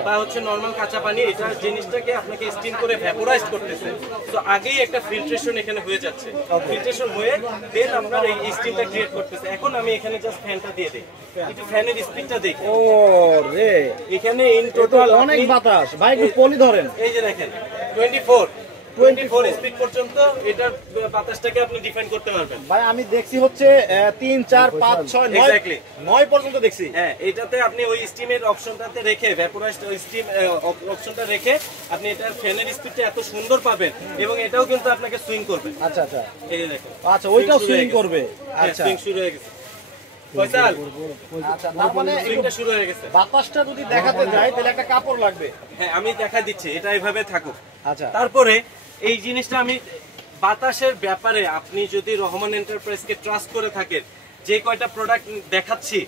বা হচ্ছে নরমাল কাঁচা পানি, এটা জিনিসটাকে আপনাকে স্টিম করে ভ্যাপোরাইজ করতেছে। তো আগেই একটা ফিল্ট্রেশন এখানে হয়ে যাচ্ছে, ফিল্ট্রেশন হয়ে দেন আপনার এই স্টিমটা ক্রিয়েট করতেছে। এখন আমি এখানে জাস্ট ফ্যানটা দিয়ে দিই, একটু ফ্যানের স্পিডটা দেখি। ও রে, এখানে ইন টোটাল টোটাল অনেক বাতাস ভাই, একটু পলি ধরেন। এই যে দেখেন 24 স্পিড পর্যন্ত এটার বাতাসটাকে আপনি ডিফেন্ড করতে পারবেন ভাই। আমি দেখছি হচ্ছে 3, 4, 5, 6, 9 Exactly. 9 পর্যন্ত দেখছি। হ্যাঁ, এটাতে আপনি ওই স্টিমের অপশনটাতে রেখে ভ্যাপোরাইজড স্টিম অপশনটা রেখে আপনি এটার ফ্যানের স্পিডটা এত সুন্দর পাবেন, এবং এটাও কিন্তু আপনাকে সুইং করবে। আচ্ছা আচ্ছা এই যে দেখেন, আচ্ছা, ওইটাও শুরু হয়ে সুইং গেছে। করবে। হ্যাঁ, আচ্ছা সুইং শুরু হয়ে গেছে। ফয়সাল, আচ্ছা, তার মানে সুইংটা শুরু হয়ে গেছে। বাতাসটা যদি দেখাতে যায় তাহলে একটা কাপড় লাগবে। হ্যাঁ, আমি দেখা দিচ্ছি, এটা এইভাবে থাকুক। আচ্ছা, তারপরে এই জিনিসটা আমি বাতাসের ব্যাপারে আপনি যদি রহমান এন্টারপ্রাইজকে ট্রাস্ট করে থাকেন, যে কয়টা প্রোডাক্ট দেখাচ্ছি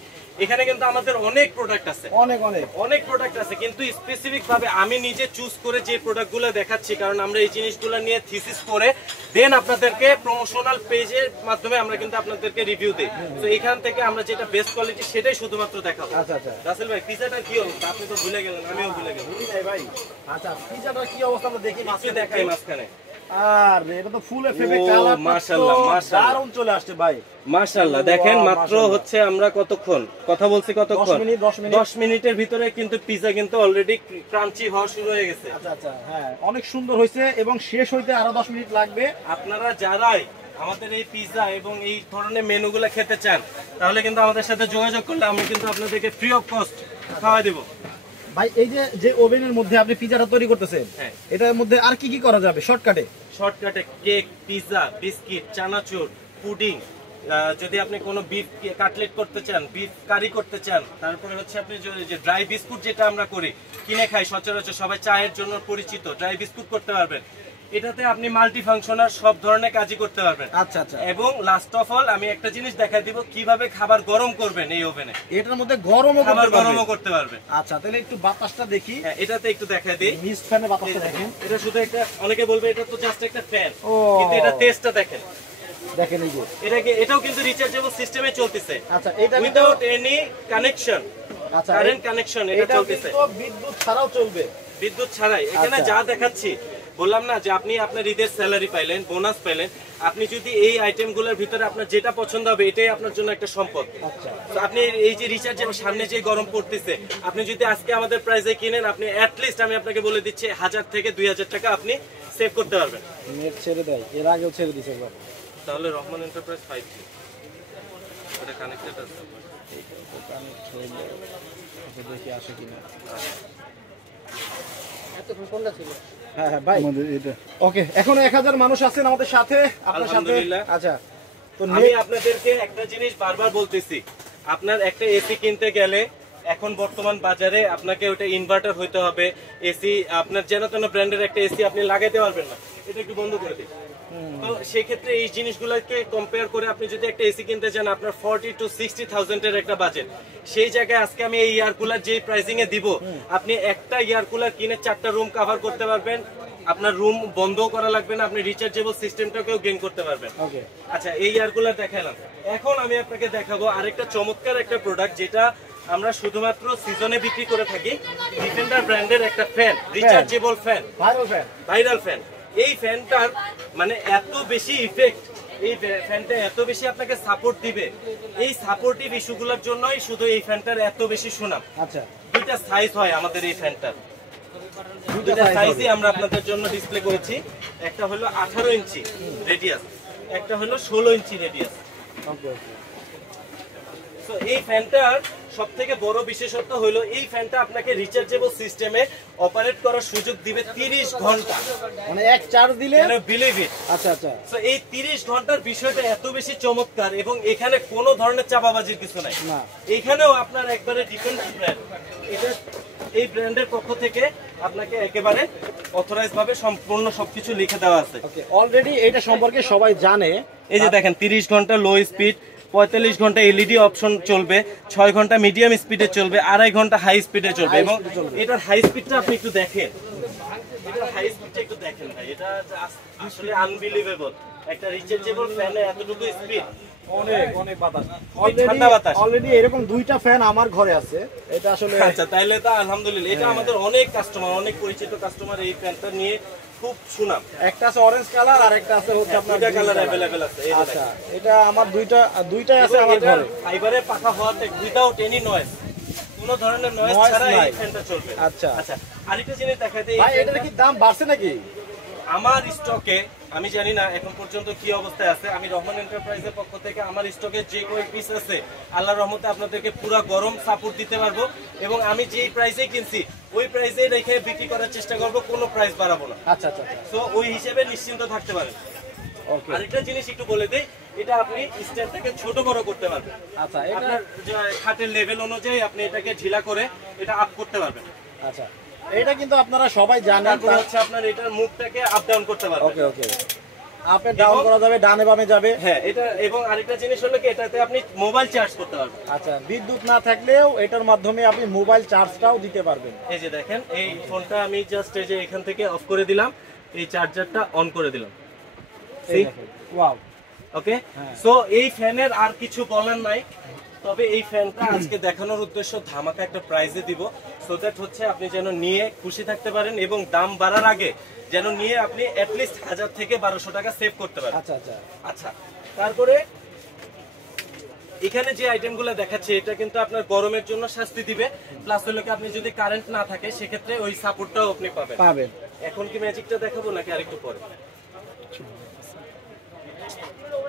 এখানে কিন্তু আমাদের অনেক প্রোডাক্ট আছে, অনেক অনেক অনেক প্রোডাক্ট আছে, কিন্তু স্পেসিফিক ভাবে আমি নিজে চুজ করে যে প্রোডাক্টগুলো দেখাচ্ছি, কারণ আমরা এই জিনিসগুলো নিয়ে থিসিস করে দেন আপনাদেরকে প্রমোশনাল পেজের মাধ্যমে আমরা কিন্তু আপনাদেরকে রিভিউ দিই। তো এখান থেকে আমরা যেটা বেস্ট কোয়ালিটি সেটাই শুধুমাত্র দেখাবো। আচ্ছা আচ্ছা রাসেল ভাই, পিজাটা কি অবস্থা? আপনি তো ভুলে গেলেন, আমিও ভুলে গেলাম। বুঝি নাই ভাই। আচ্ছা, পিজাটার কি অবস্থা আমরা দেখি, একটু মাঝখানে দেখাই মাঝখানে। আর এটা তো ফুল এফেক্ট, ও, কালার মাশাআল্লাহ, মাশাআল্লাহ। দারুণ চলে আসছে ভাই। মাশাআল্লাহ, দেখেন ওয়াও, মাত্র মাশাআল্লাহ। হচ্ছে আমরা কতক্ষণ কথা বলছি, কতক্ষণ 10 মিনিট। 10 মিনিটের ভিতরে কিন্তু পিজা কিন্তু অলরেডি ক্রাঞ্চি হওয়া শুরু হয়ে গেছে। আচ্ছা আচ্ছা, হ্যাঁ, অনেক সুন্দর হয়েছে এবং শেষ হইতে আরো 10 মিনিট লাগবে। আপনারা যারাই আমাদের এই পিজা এবং এই ধরনের মেনুগুলো খেতে চান, তাহলে কিন্তু আমাদের সাথে যোগাযোগ করলে আমি কিন্তু আপনাদেরকে ফ্রি অফ কস্ট খাওয়া দেব। ভাই, এই যে ওভেনের মধ্যে আপনি পিজাটা তৈরি করতেছেন, হ্যাঁ। এটার মধ্যে আর কি কি করা যাবে শর্টকাটে? শর্টকাটে কেক, পিজা, বিস্কিট, চানাচুর, পুডিং, যদি আপনি কোনো বিফ কাটলেট করতে চান, বিফ কারি করতে চান, তারপরে হচ্ছে আপনি যে ড্রাই বিস্কুট যেটা আমরা করি কিনে খাই সচরাচর, সবাই চায়ের জন্য পরিচিত, ড্রাই বিস্কুট করতে পারবেন। এটাতে আপনি মাল্টি ফাংশনাল সব ধরনের কাজই করতে পারবেন। আচ্ছা আচ্ছা, এবং লাস্ট অফ অল আমি একটা জিনিস দেখাই দিব কিভাবে খাবার গরম করবেন এই ওভেনে, এটার মধ্যে গরমও খাবার করতে পারবে। গরমও করতে পারবেন। আচ্ছা, তাহলে একটু বাতাসটা দেখি। হ্যাঁ, এটাতে একটু দেখাই দিই। মিস্ট ফ্যানে বাতাসটা দেখেন। এটা শুধু একটা, অনেকে বলবে এটা তো জাস্ট একটা ফ্যান, ও। কিন্তু এটা টেস্টটা দেখেন। দেখেন এই যে, এটাও কিন্তু রিচার্জেবল সিস্টেমে চলতেছে, আচ্ছা, এটা কিন্তু উইদাউট এনি কানেকশন, আচ্ছা, কারেন্ট কানেকশন এটা এটা চলতেছে, কিন্তু বিদ্যুৎ ছাড়াও চলবে। বিদ্যুৎ ছাড়াই। এখানে আচ্ছা। যা দেখাচ্ছি, বললাম না যে আপনি আপনার ঈদের স্যালারি পাইলেন, বোনাস পাইলেন, আপনি যদি এই আইটেমগুলোর ভিতরে আপনার যেটা পছন্দ হবে এটাই আপনার জন্য একটা সম্পদ। আচ্ছা, তো আপনি এই যে রিচার্জের সামনে যে গরম পড়তেছে, আপনি যদি আজকে আমাদের প্রাইসে কিনেন, আপনি অ্যাটলিস্ট আমি আপনাকে বলে দিচ্ছি 1000 থেকে 2000 টাকা আপনি সেভ করতে পারবেন। নেট ছেড়ে দেয়, এর আগেও ছেড়ে দিছে একবার। তাহলে রহমান এন্টারপ্রাইজ 5G ওটা কানেক্টেড আছে। দেখি আসে কিনা। হ্যাঁ হ্যাঁ ভাই, ওকে, এখন 1000 মানুষ আছেন আমাদের সাথে, আপনার সাথে। আলহামদুলিল্লাহ। আচ্ছা, তো আমি আপনাদেরকে একটা জিনিস বারবার বলতেছি, আপনার একটা এসি কিনতে গেলে এখন বর্তমান বাজারে আপনাকে ওটা ইনভার্টার হইতে হবে। এসি আপনার যেন তেন ব্র্যান্ডের একটা এসি আপনি লাগাইতে পারবেন না, এটা একটু বন্ধ করে দিন। তো সেক্ষেত্রে এই জিনিসগুলোকে কম্পেয়ার করে আপনি যদি একটা এসি কিনতে চান, আপনার 40 to 60,000 এর একটা বাজেট, সেই জায়গায় আজকে আমি এই এয়ার কুলার যে প্রাইসিং এ দিব, আপনি একটা এয়ার কুলার কিনে 4টা রুম কভার করতে পারবেন আপনার রুম বন্ধও করা লাগবে না, আপনি রিচার্জেবল সিস্টেমটাকেও গেইন করতে পারবেন। ওকে, আচ্ছা, এই এয়ার কুলার দেখালাম। এখন আমি আপনাকে দেখাবো আরেকটা চমৎকার একটা প্রোডাক্ট, যেটা আমরা শুধুমাত্র সিজনে বিক্রি করে থাকি। ডিফেন্ডার ব্র্যান্ডের একটা fan, rechargeable fan, viral fan. এই ফ্যানটার মানে এত বেশি ইফেক্ট, এই ফ্যানটা এত বেশি আপনাকে সাপোর্ট দিবে, এই সাপোর্টিভ ইস্যুগুলোর জন্যই শুধু এই ফ্যানটার এত বেশি সুনাম। আচ্ছা, দুইটা সাইজ হয় আমাদের এই ফ্যানটার, দুইটা সাইজই আমরা আপনাদের জন্য ডিসপ্লে করেছি। একটা হলো 18 ইঞ্চি রেডিয়াস, একটা হলো 16 ইঞ্চি রেডিয়াস। তো এই ফ্যানটার সবথেকে বড় বিশেষত্ব হলো এই ফ্যানটা আপনাকে রিচার্জেবল সিস্টেমে অপারেট করার সুযোগ দিবে 30 ঘন্টা, মানে এক চার্জ দিলে বিলিভ ইট। আচ্ছা আচ্ছা, তো এই 30 ঘন্টার বিষয়টা এত বেশি চমৎকার, এবং এখানে কোনো ধরনের চাপাবাজির কিছু নাই। না, এখানেও আপনার একবারে ডিফেন্ডার ব্র্যান্ড, এটা এই ব্র্যান্ডের পক্ষ থেকে আপনাকে একেবারে অথরাইজ ভাবে সম্পূর্ণ সবকিছু লিখে দেওয়া আছে। ওকে, অলরেডি এটা সম্পর্কে সবাই জানে। এই যে দেখেন 30 ঘন্টা লো স্পিড, 45 ঘন্টা এলইডি অপশন চলবে, 6 ঘন্টা মিডিয়াম স্পিডে চলবে, 2.5 ঘন্টা হাই স্পিডে চলবে। এবং এটার হাই স্পিডটা আপনি একটু দেখেন, এটার হাই স্পিডটা একটু দেখেন ভাই, এটা আসলে আনবিলিভেবল। একটা রিচার্জেবল ফ্যানে এতটুকু স্পিড, অনেক অনেক বাতাস, ঠান্ডা বাতাস। অলরেডি এরকম দুইটা ফ্যান আমার ঘরে আছে। এটা আসলে আচ্ছা, তাইলে তো আলহামদুলিল্লাহ। এটা আমাদের অনেক কাস্টমার, অনেক পরিচিত কাস্টমার এই ফ্যানটা নিয়ে খুব সুনাম। একটা আছে অরেঞ্জ কালার আর একটা আছে হচ্ছে আপনার দুইটা কালার अवेलेबल আছে। এই আচ্ছা, এটা আমার দুইটাই আছে আমার ঘরে। ফাইবারে পাকা হওয়াতে উইদাউট এনি নয়েজ, কোনো ধরনের নয়েজ ছাড়া এই ফ্যানটা চলবে। আচ্ছা আচ্ছা, আরেকটা জিনিস দেখা দেই, ভাই এটার কি দাম বাড়ছে নাকি? আমার স্টকে আমি জানি না এখন পর্যন্ত কি অবস্থায় আছে। আমি রহমান এন্টারপ্রাইজের পক্ষ থেকে আমার স্টকে যে কয়েক পিস আছে আল্লাহর রহমতে আপনাদেরকে পুরো গরম সাপোর্ট দিতে পারবো, এবং আমি যেই প্রাইসে কিনছি ওই প্রাইসে রেখে বিক্রি করার চেষ্টা করব, কোনো প্রাইস বাড়াবো না। আচ্ছা আচ্ছা, সো ওই হিসেবে নিশ্চিন্ত থাকতে পারেন। ওকে, আরেকটা জিনিস একটু বলে দেই, এটা আপনি স্ট্যান্ডটাকে ছোট বড় করতে পারবেন। আচ্ছা, এটা আপনার যে খাটের লেভেল অনুযায়ী আপনি এটাকে ঢিলা করে এটা আপ করতে পারবেন। আচ্ছা, এটা কিন্তু আপনারা সবাই জানেন। তারপর হচ্ছে আপনার এটার মুভটাকে আপ ডাউন করতে পারবেন। ওকে ওকে, আপে ডাউন করা যাবে, ডানে বামে যাবে। হ্যাঁ, এটা। এবং আরেকটা জিনিস হলো কি, এটাতে আপনি মোবাইল চার্জ করতে পারবেন। আচ্ছা, বিদ্যুৎ না থাকলেও এটার মাধ্যমে আপনি মোবাইল চার্জটাও দিতে পারবেন। এই যে দেখেন, এই ফোনটা আমি জাস্ট এই যে এখান থেকে অফ করে দিলাম, এই চার্জারটা অন করে দিলাম। ওয়াও, ওকে। সো এই ফ্যানের আর কিছু বলার নাই, তবে এই ফ্যানটা আজকে দেখানোর উদ্দেশ্য ধামাকা একটা প্রাইজে দিব, সো দ্যাট হচ্ছে আপনি যেন নিয়ে খুশি থাকতে পারেন, এবং দাম বাড়ার আগে যেন নিয়ে আপনি অ্যাটলিস্ট 1000 থেকে 1200 টাকা সেভ করতে পারেন। আচ্ছা আচ্ছা আচ্ছা, তারপরে এখানে যে আইটেমগুলো দেখাচ্ছে এটা কিন্তু আপনার গরমের জন্য শাস্তি দিবে, প্লাস হলো কি আপনি যদি কারেন্ট না থাকে সেক্ষেত্রে ওই সাপোর্টটাও আপনি পাবেন। এখন কি ম্যাজিকটা দেখাবো নাকি আরেকটু পরে?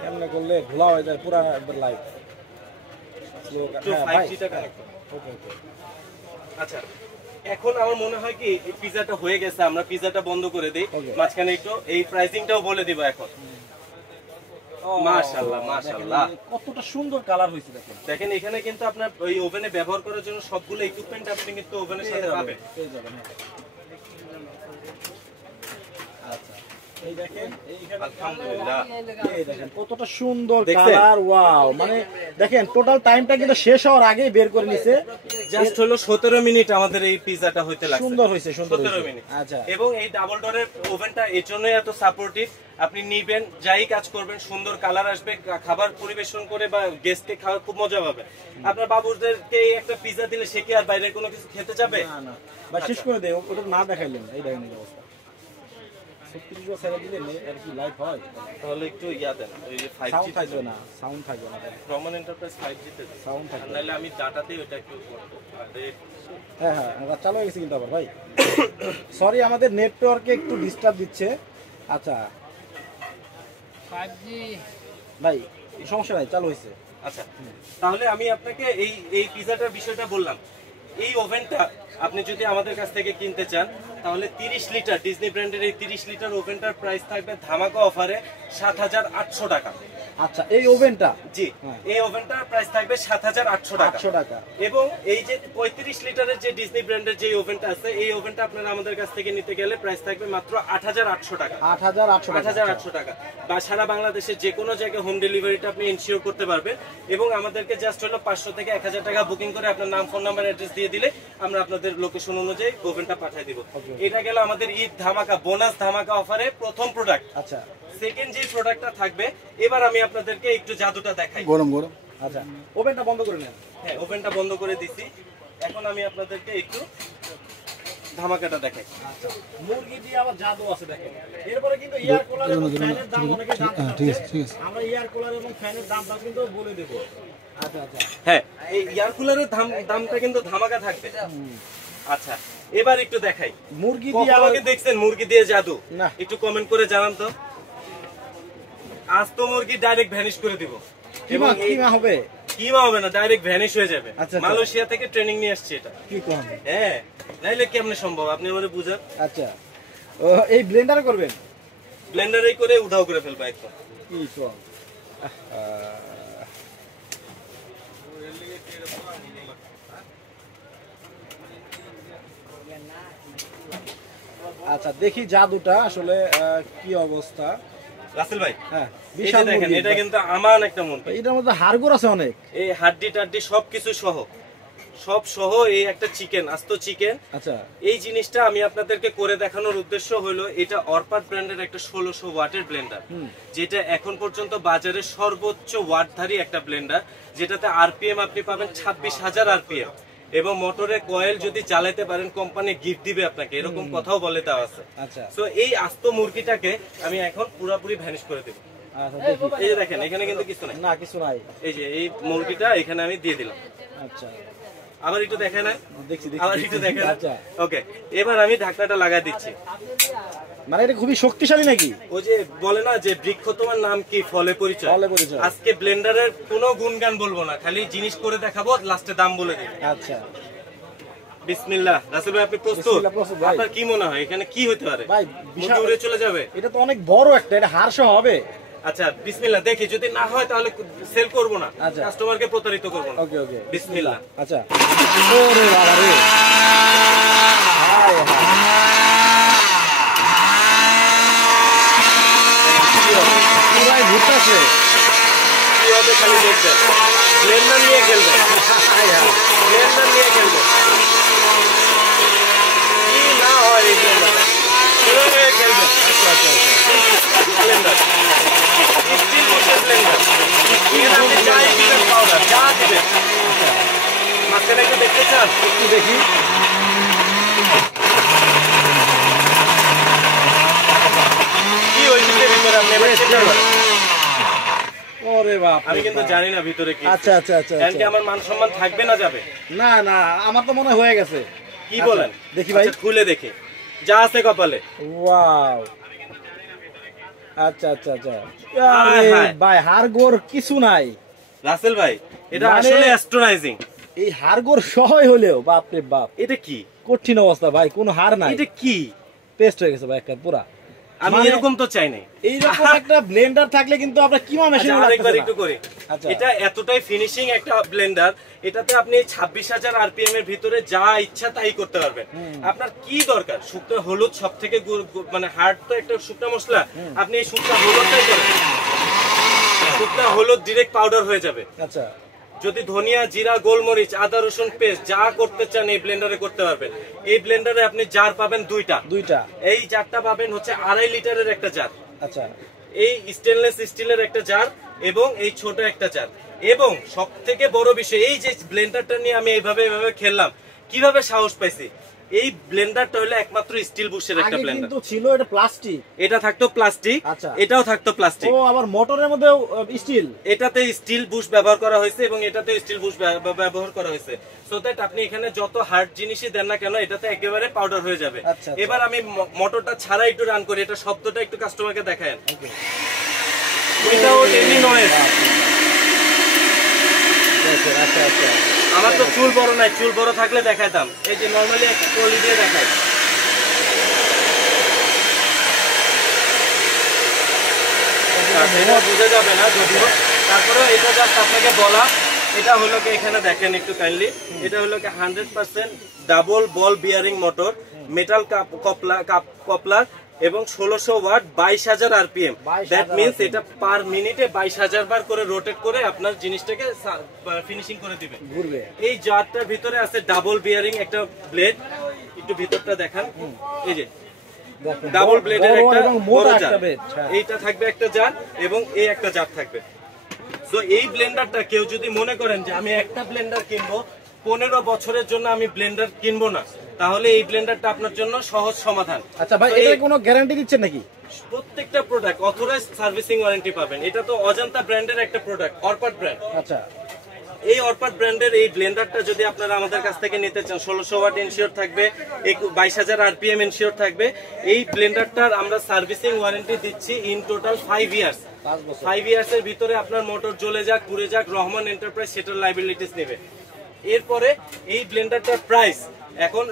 এমনি করলে ঘোলা হয়ে যায় পুরা লাইভ। আচ্ছা, এখন আমার মনে হয় কি পিজাটা হয়ে গেছে, আমরা পিজাটা বন্ধ করে দেই, মাঝখানে একটু এই প্রাইসিংটাও বলে দিব এখন। মাশাআল্লাহ মাশাআল্লাহ, কতটা সুন্দর কালার হয়েছে দেখেন। দেখেন এখানে কিন্তু আপনার ওই ওভেনে ব্যবহার করার জন্য সবগুলো ইকুইপমেন্ট আপনি কিন্তু ওভেনের সাথে পাবেন। এই দেখেন, আলহামদুলিল্লাহ, এই দেখেন কতটা সুন্দর কালার। ওয়াও, মানে দেখেন টোটাল টাইমটা কিন্তু শেষ হওয়ার আগেই বের করে নিছে। জাস্ট হলো 17 মিনিট আমাদের এই পিজাটা হইতে লাগছে। সুন্দর হয়েছে, সুন্দর 17 মিনিট। আচ্ছা, এবং এই ডাবল ডোরের ওভেনটা এর জন্যই এত সাপোর্টিভ, আপনি নিবেন যাই কাজ করবেন সুন্দর কালার আসবে, খাবার পরিবেশন করে বা গেস্টকে খাওয়া খুব মজা পাবে। আপনার বাবুদেরকে একটা পিজা দিলে সে কি আর বাইরে কোনো কিছু খেতে যাবে? না না ভাই, শেষ করে দেই, ওটা না দেখাইলেন। এই দেখেন এই অবস্থা, তাহলে একটু ইয়া দেন, ওই 5G থাকবে না, সাউন্ড থাকবে না। রহমান এন্টারপ্রাইজ 5G তে সাউন্ড থাকবে, নাহলে আমি ডাটাতেই ওটা একটু করব। হ্যাঁ হ্যাঁ, চালু হয়ে গেছে কিন্তু আবার ভাই, সরি আমাদের নেটওয়ার্কে একটু ডিস্টার্ব দিচ্ছে। আচ্ছা 5G ভাই, সমস্যা নাই, চালু হয়েছে। আচ্ছা, তাহলে আমি আপনাকে এই পিজাটার বিষয়টা বললাম। এই ওভেনটা আপনি যদি আমাদের কাছ থেকে কিনতে চান তাহলে 30 লিটার ডিজনি ব্র্যান্ডের এই 30 লিটার ওভেনটার প্রাইস থাকবে ধামাকা অফারে 7800 টাকা। আচ্ছা, এই ওভেনটা? জি, এই ওভেনটার প্রাইস থাকবে 7800 টাকা। এবং এই যে 35 লিটারের যে ডিজনি ব্র্যান্ডের যে ওভেনটা আছে, এই ওভেনটা আপনারা আমাদের কাছ থেকে নিতে গেলে প্রাইস থাকবে মাত্র 8800 টাকা। 8800 টাকা, বা সারা বাংলাদেশের যে কোনো জায়গায় হোম ডেলিভারিটা আপনি ইনশিওর করতে পারবেন। এবং আমাদেরকে জাস্ট হলো 500 থেকে 1000 টাকা বুকিং করে আপনার নাম, ফোন নাম্বার, অ্যাড্রেস দিয়ে দিলে আমরা আপনাদের লোকেশন অনুযায়ী ওভেনটা পাঠিয়ে দিব। এটা গেল আমাদের ঈদ ধামাকা বোনাস ধামাকা অফারে প্রথম প্রোডাক্ট। আচ্ছা সেকেন্ড যে প্রোডাক্টটা থাকবে, এবার আমি আপনাদেরকে একটু জাদুটা দেখাই। গরম গরম। আচ্ছা, ওভেনটা বন্ধ করে নেন। হ্যাঁ, ওভেনটা বন্ধ করে দিছি। এখন আমি আপনাদেরকে একটু ধামাকাটা দেখাই। আচ্ছা, মুরগি দিয়ে আবার জাদু আছে দেখেন। এরপরে কিন্তু এয়ার কুলার এবং ফ্যানের দাম অনেকে জানতে ঠিক আছে, চাচ্ছে। ঠিক আছে। আমরা এয়ার কুলার এবং ফ্যানের দামটা কিন্তু বলে দেব। আচ্ছা আচ্ছা, হ্যাঁ, এই এয়ার কুলারের দামটা কিন্তু ধামাকা থাকবে। আচ্ছা, এবার একটু দেখাই। মুরগি দিয়ে কখনো কি দেখছেন মুরগি দিয়ে জাদু? না। একটু কমেন্ট করে জানান তো। আজ তো মুরগি ডাইরেক্ট ভ্যানিশ করে দিব। এবং কিমা হবে? কিমা হবে না, ডাইরেক্ট ভ্যানিশ হয়ে যাবে। আচ্ছা, আচ্ছা। মালয়েশিয়া থেকে ট্রেনিং নিয়ে আসছে এটা। কি কোন? হ্যাঁ, নাইলে কেমনে সম্ভব? আপনি আমাদের বুঝান। আচ্ছা, এই ব্লেন্ডারে করবেন? ব্লেন্ডারে করে উধাও করে ফেলবা একদম। কি কোন? আচ্ছা, দেখি জাদুটা আসলে কি অবস্থা। রাসেল ভাই, হ্যাঁ, এই যে বিশাল দেখেন, মুরগি। এটা কিন্তু আমান একটা মুরগি। এটার মধ্যে হাড়গোড় আছে অনেক। এই হাড্ডি টাড্ডি সবকিছু সহ, সব সহ এই একটা চিকেন, আস্ত চিকেন। আচ্ছা, এই জিনিসটা আমি আপনাদেরকে করে দেখানোর উদ্দেশ্য হলো, এটা অরপাট ব্র্যান্ডের একটা 1600 ওয়াটের ব্লেন্ডার, যেটা এখন পর্যন্ত বাজারে সর্বোচ্চ ওয়াটধারী একটা ব্লেন্ডার, যেটাতে আরপিএম আপনি পাবেন 26,000 আরপিএম, এবং মোটরের কয়েল যদি চালাতে পারেন কোম্পানি গিফট দিবে আপনাকে, এরকম কথাও বলে দেওয়া আছে। আচ্ছা, তো এই আস্ত মুরগিটাকে আমি এখন পুরোপুরি ভ্যানিশ করে দেব। আচ্ছা, দেখি। এই যে দেখেন, এখানে কিন্তু কিছু নাই। না, কিছু নাই। এই যে এই মুরগিটা এখানে আমি দিয়ে দিলাম। আচ্ছা, আবার একটু দেখেন না, দেখছি আবার দেখছি। একটু দেখেন। আচ্ছা, ওকে, এবার আমি ঢাকনাটা লাগাই দিচ্ছি। মানে এটা খুবই শক্তিশালী নাকি? ওই যে বলে না যে বৃক্ষ তোমার নাম কি ফলে পরিচয়। ফলে পরিচয়। আজকে ব্লেন্ডারের কোনো গুণগান বলবো না, খালি জিনিস করে দেখাবো, লাস্টে দাম বলে দিই। আচ্ছা, বিসমিল্লাহ। রাসেল ভাই, আপনি প্রস্তুত? বিসমিল্লাহ, প্রস্তুত ভাই। আপনার কি মনে হয় এখানে কি হতে পারে? ভাই, মুরগি বিশাল। উড়ে চলে যাবে? এটা তো অনেক বড় একটা, এটা হাড়সহ হবে। আচ্ছা, বিসমিল্লাহ। দেখি যদি না হয় তাহলে সেল করব না, আচ্ছা। কাস্টমারকে প্রতারিত করব না। ওকে ওকে, বিসমিল্লাহ। আচ্ছা, ওরে বাবা রে, হায় হায়, পুরাই ঘুরতেছে। কিভাবে খালি দেখবেন, ব্লেন্ডার নিয়ে খেলবেন, ব্লেন্ডার নিয়ে খেলবেন। কি না হয় এই ব্লেন্ডার, কিভাবে খেলবেন। ব্লেন্ডার, স্টিল বসে ব্লেন্ডার, এখানে আপনি যাই দিবেন, পাউডার যা দিবেন। মাঝখানে একটু দেখতে চান? একটু দেখি। কি হয়েছে ভিতরে, আপনি এবার চেক করেন। ওরে বাপ, আমি কিন্তু জানি না ভিতরে কি। আচ্ছা আচ্ছা আচ্ছা, এখন কি আমার মান সম্মান থাকবে না যাবে? না না, আমার তো মনে হয় হয়ে গেছে। কি আচ্ছা, বলেন? দেখি ভাই। আচ্ছা, খুলে দেখে যা আছে কপালে। ওয়াও, আচ্ছা আচ্ছা আচ্ছা, হায় আরে হায়। ভাই, হাড়গোড় কিছু নাই। রাসেল ভাই, এটা মানে- আসলে অ্যাস্ট্রোনাইজিং। এই হাড়গোড় সহই হলেও বাপ রে বাপ, এটা কি? কঠিন অবস্থা ভাই, কোনো হাড় নাই। এটা কি? পেস্ট হয়ে গেছে ভাই একটা পুরা। আমি মানে- এরকম তো চাই নাই। এইরকম একটা ব্লেন্ডার থাকলে কিন্তু আমরা কিমা মেশিন আচ্ছা, আরেকবার একটু করি। আচ্ছা। এটা এতটাই ফিনিশিং একটা ব্লেন্ডার, এটাতে আপনি 26,000 আরপিএম এর ভিতরে যা ইচ্ছা তাই করতে পারবেন। আপনার কি দরকার? শুকনো হলুদ সব থেকে মানে হার্ড তো একটা শুকনো মশলা, আপনি এই শুকনো হলুদটাই করেন, শুকনো হলুদ ডিরেক্ট পাউডার হয়ে যাবে। আচ্ছা, যদি ধনিয়া, জিরা, গোলমরিচ, আদা রসুন পেস্ট যা করতে চান এই ব্লেন্ডারে করতে পারবেন। এই ব্লেন্ডারে আপনি জার পাবেন দুইটা। এই জারটা পাবেন হচ্ছে 2.5 লিটারের একটা জার, আচ্ছা, এই স্টেনলেস স্টিলের একটা জার, এবং এই ছোট একটা জার। এবং সব থেকে বড় বিষয়, এই যে ব্লেন্ডারটা নিয়ে আমি এইভাবে খেললাম, কিভাবে সাহস পাইছি? এই ব্লেন্ডারটা হলো একমাত্র স্টিল বুশের একটা আগে ব্লেন্ডার। কিন্তু ছিল এটা প্লাস্টিক। এটা থাকতো প্লাস্টিক, আচ্ছা। এটাও থাকতো প্লাস্টিক। ও, আবার মোটরের মধ্যেও স্টিল। এটাতে স্টিল বুশ ব্যবহার করা হয়েছে এবং এটাতে স্টিল বুশ ব্যবহার করা হয়েছে, সো দ্যাট আপনি এখানে যত হার্ড জিনিসই দেন না কেন এটাতে একেবারে পাউডার হয়ে যাবে। আচ্ছা, এবার আমি মোটরটা ছাড়া একটু রান করি, এটা শব্দটা একটু কাস্টমারকে দেখায়। Without any noise. আচ্ছা আচ্ছা, আমার তো চুল বড় নাই, চুল বড় থাকলে দেখাইতাম। এই যে নরমালি একটা টলি দিয়ে দেখাই। এটা বুঝে যাবে না যদিও, তারপরে এটা জাস্ট আপনাকে বলা। এটা হলো কি, এখানে দেখেন একটু কাইন্ডলি, এটা হলো কি 100% double ball bearing motor, metal coupler, এবং 1600 ওয়াট, 22,000 আরপিএম। দ্যাট মিন্স এটা পার মিনিটে 22,000 বার করে রোটেট করে আপনার জিনিসটাকে ফিনিশিং করে দিবে। ঘুরবে। এই জারটার ভিতরে আছে ডাবল বিয়ারিং একটা ব্লেড, একটু ভিতরটা দেখান, এই যে দেখেন, ডাবল ব্লেডের বড় একটা এবং মোটা বড় একটা জার, blade, হ্যাঁ। এইটা থাকবে একটা জার এবং এই একটা জার থাকবে। তো এই ব্লেন্ডারটা কেউ যদি মনে করেন যে আমি একটা ব্লেন্ডার কিনবো, 15 বছরের জন্য আমি ব্লেন্ডার কিনবো না, তাহলে এই ব্লেন্ডারটা আপনার জন্য সহজ সমাধান। আচ্ছা ভাই, তো এটা এই কোনো গ্যারান্টি দিচ্ছেন নাকি? প্রত্যেকটা প্রোডাক্ট অথরাইজড সার্ভিসিং ওয়ারেন্টি পাবেন। এটা তো অজন্তা ব্র্যান্ডের একটা প্রোডাক্ট, অরপাট ব্র্যান্ড। আচ্ছা, এই অরপাট ব্র্যান্ডের এই ব্লেন্ডারটা যদি আপনারা আমাদের কাছ থেকে নিতে চান, 1600 ওয়াট ইনশিওর থাকবে, 22,000 আরপিএম ইনশিওর থাকবে। এই ব্লেন্ডারটার আমরা সার্ভিসিং ওয়ারেন্টি দিচ্ছি ইন টোটাল 5 ইয়ার্স। 5 ইয়ার্স এর ভিতরে আপনার মোটর জ্বলে যাক, পুড়ে যাক, রহমান এন্টারপ্রাইজ সেটার লাইবিলিটিস নেবে। এরপরে এই ব্লেন্ডারটার প্রাইস, এখন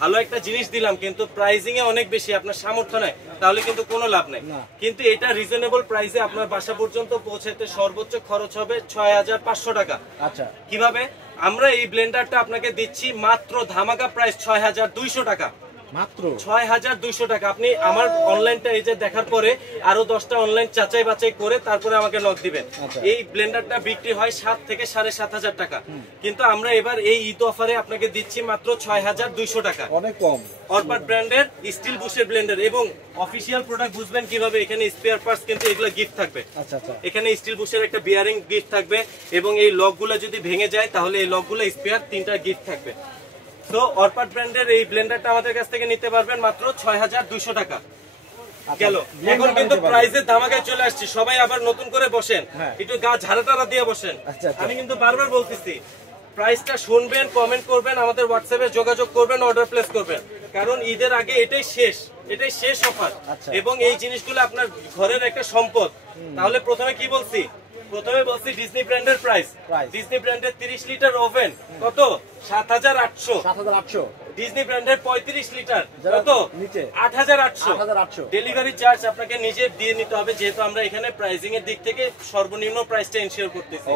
ভালো একটা জিনিস দিলাম কিন্তু প্রাইজিং এ অনেক বেশি, আপনার সামর্থ্য নাই, তাহলে কিন্তু কোনো লাভ নাই। কিন্তু এটা রিজনেবল প্রাইসে আপনার বাসা পর্যন্ত পৌঁছাতে সর্বোচ্চ খরচ হবে 6,500 টাকা। আচ্ছা, কিভাবে? আমরা এই ব্লেন্ডারটা আপনাকে দিচ্ছি মাত্র ধামাকা প্রাইস 6,200 টাকা। মাত্র 6,200 টাকা। আপনি আমার অনলাইনটা এই যে দেখার পরে আরো 10টা অনলাইন যাচাই বাছাই করে তারপরে আমাকে নক দিবেন। এই ব্লেন্ডারটা বিক্রি হয় 7 থেকে 7,500 টাকা, কিন্তু আমরা এবার এই ঈদ অফারে আপনাকে দিচ্ছি মাত্র 6,200 টাকা। অনেক কম। অরপাট ব্র্যান্ডের স্টিল বুশের ব্লেন্ডার এবং অফিশিয়াল প্রোডাক্ট বুঝবেন কিভাবে, এখানে স্পেয়ার পার্টস কিন্তু এগুলো গিফট থাকবে। আচ্ছা আচ্ছা, এখানে স্টিল বুশের একটা বিয়ারিং গিফট থাকবে এবং এই লকগুলো যদি ভেঙে যায় তাহলে এই লকগুলো স্পেয়ার 3টা গিফট থাকবে। তো অরপাট ব্র্যান্ডের এই ব্লেন্ডারটা আমাদের কাছ থেকে নিতে পারবেন মাত্র 6,200 টাকা। গেল। এখন কিন্তু প্রাইসের ধামাকায় চলে আসছে, সবাই আবার নতুন করে বসেন, একটু গা ঝাড়া দিয়ে বসেন। আমি কিন্তু বারবার বলতেছি প্রাইসটা শুনবেন, কমেন্ট করবেন, আমাদের হোয়াটসঅ্যাপে যোগাযোগ করবেন, অর্ডার প্লেস করবেন, কারণ ঈদের আগে এটাই শেষ অফার এবং এই জিনিসগুলো আপনার ঘরের একটা সম্পদ। তাহলে প্রথমে কি বলছি? প্রথমে বলছি ডিজনি ব্র্যান্ডের প্রাইস। ডিজনি ব্র্যান্ডের 30 লিটার ওভেন কত? 7,800। ডিজনি ব্র্যান্ডের 35 লিটার কত? 8,800। ডেলিভারি চার্জ আপনাকে নিজে দিয়ে নিতে হবে, যেহেতু আমরা এখানে প্রাইসিং এর দিক থেকে সর্বনিম্ন প্রাইসটা এনশিওর করতেছি।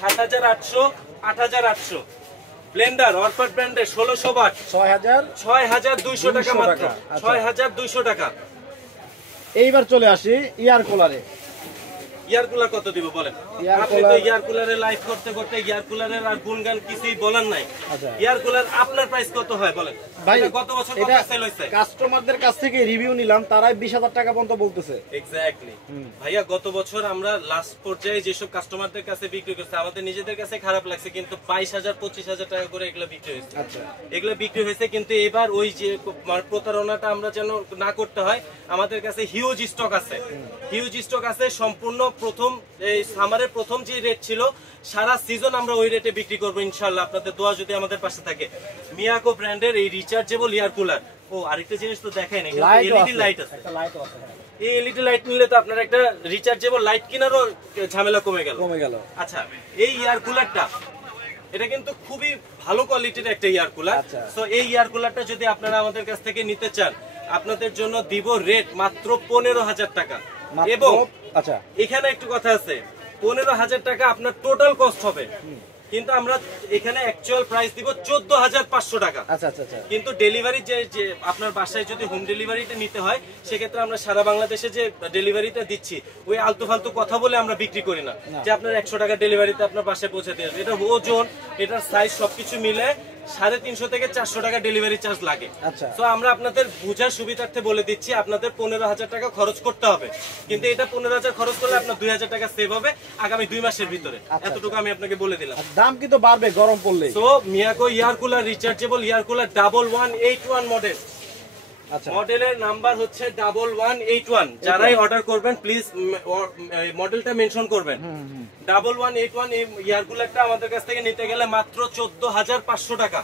7,800, 8,800। ব্লেন্ডার অরপাট ব্র্যান্ডের 1600 ওয়াট 6,200 টাকা মাত্র। 6,200 টাকা। এইবার চলে আসি ইয়ার কুলারে। ইয়ার কুলার কত দিব বলেন? আপনি তো ইয়ার কুলারে লাইভ করতে করতে ইয়ার কুলারের আর গুণগান কিছুই বলার নাই। ইয়ার কুলার আপনার প্রাইস কত হয় বলেন? ভাই গত বছর কত সেল হইছে? কাস্টমারদের কাছ থেকে রিভিউ নিলাম, তারাই 20,000 টাকা পর্যন্ত বলতেছে। এক্স্যাক্টলি ভাইয়া, গত বছর আমরা লাস্ট পর্যায়ে যেসব কাস্টমারদের কাছে বিক্রি করছে আমাদের নিজেদের কাছে খারাপ লাগছে, কিন্তু 22,000 25,000 টাকা করে এগুলো বিক্রি হয়েছে। আচ্ছা, এগুলো বিক্রি হয়েছে, কিন্তু এবার ওই যে প্রতারণাটা আমরা যেন না করতে হয়, আমাদের কাছে হিউজ স্টক আছে। সম্পূর্ণ প্রথম এই সামারের প্রথম যে রেট ছিল সারা সিজন আমরা ওই রেটে বিক্রি করবো ইনশাআল্লাহ, আপনাদের দোয়া যদি আমাদের পাশে থাকে। মিয়াকো ব্র্যান্ডের এই রিচার্জেবল এয়ার কুলার। ও আরেকটা জিনিস তো দেখেন, এলইডি লাইট আছে। এই এলইডি লাইট নিলে তো আপনার একটা রিচার্জেবল লাইট কেনারও ঝামেলা কমে গেল। আচ্ছা, এই এয়ার কুলারটা এটা কিন্তু খুবই ভালো কোয়ালিটির একটা এয়ার কুলার। তো এই এয়ার কুলারটা যদি আপনারা আমাদের কাছ থেকে নিতে চান, আপনাদের জন্য দিব রেট মাত্র 15,000 টাকা। এবং আচ্ছা, এখানে একটু কথা আছে, 15,000 টাকা আপনার টোটাল কস্ট হবে, কিন্তু আমরা এখানে অ্যাকচুয়াল প্রাইস দিব 14,500 টাকা। আচ্ছা, কিন্তু ডেলিভারি যে আপনার বাসায় যদি হোম ডেলিভারিতে নিতে হয়, সেক্ষেত্রে আমরা সারা বাংলাদেশে যে ডেলিভারিটা দিচ্ছি ওই আলতু ফালতু কথা বলে আমরা বিক্রি করি না, যে আপনার 100 টাকা ডেলিভারিতে আপনার বাসায় পৌঁছে দিয়ে আসবে। এটা ওজন, এটার সাইজ সবকিছু মিলে 350 থেকে 400 টাকা ডেলিভারি চার্জ লাগে। তো আমরা আপনাদের বোঝার সুবিধার্থে বলে দিচ্ছি আপনাদের 15,000 টাকা খরচ করতে হবে, কিন্তু এটা 15,000 খরচ করলে আপনার 2,000 টাকা সেভ হবে আগামী 2 মাসের ভিতরে। এতটুকু আমি আপনাকে বলে দিলাম। দাম কিন্তু বাড়বে গরম পড়লে। তো মিয়াকো ইয়ার কুলার, রিচার্জেবল ইয়ার কুলার 1181 মডেল। আচ্ছা, মডেলের নাম্বার হচ্ছে 1181। যারাই অর্ডার করবেন প্লিজ মডেলটা মেনশন করবেন। 1181 এই ইয়ার কুলারটা আমাদের কাছ থেকে নিতে গেলে মাত্র 14,500 টাকা।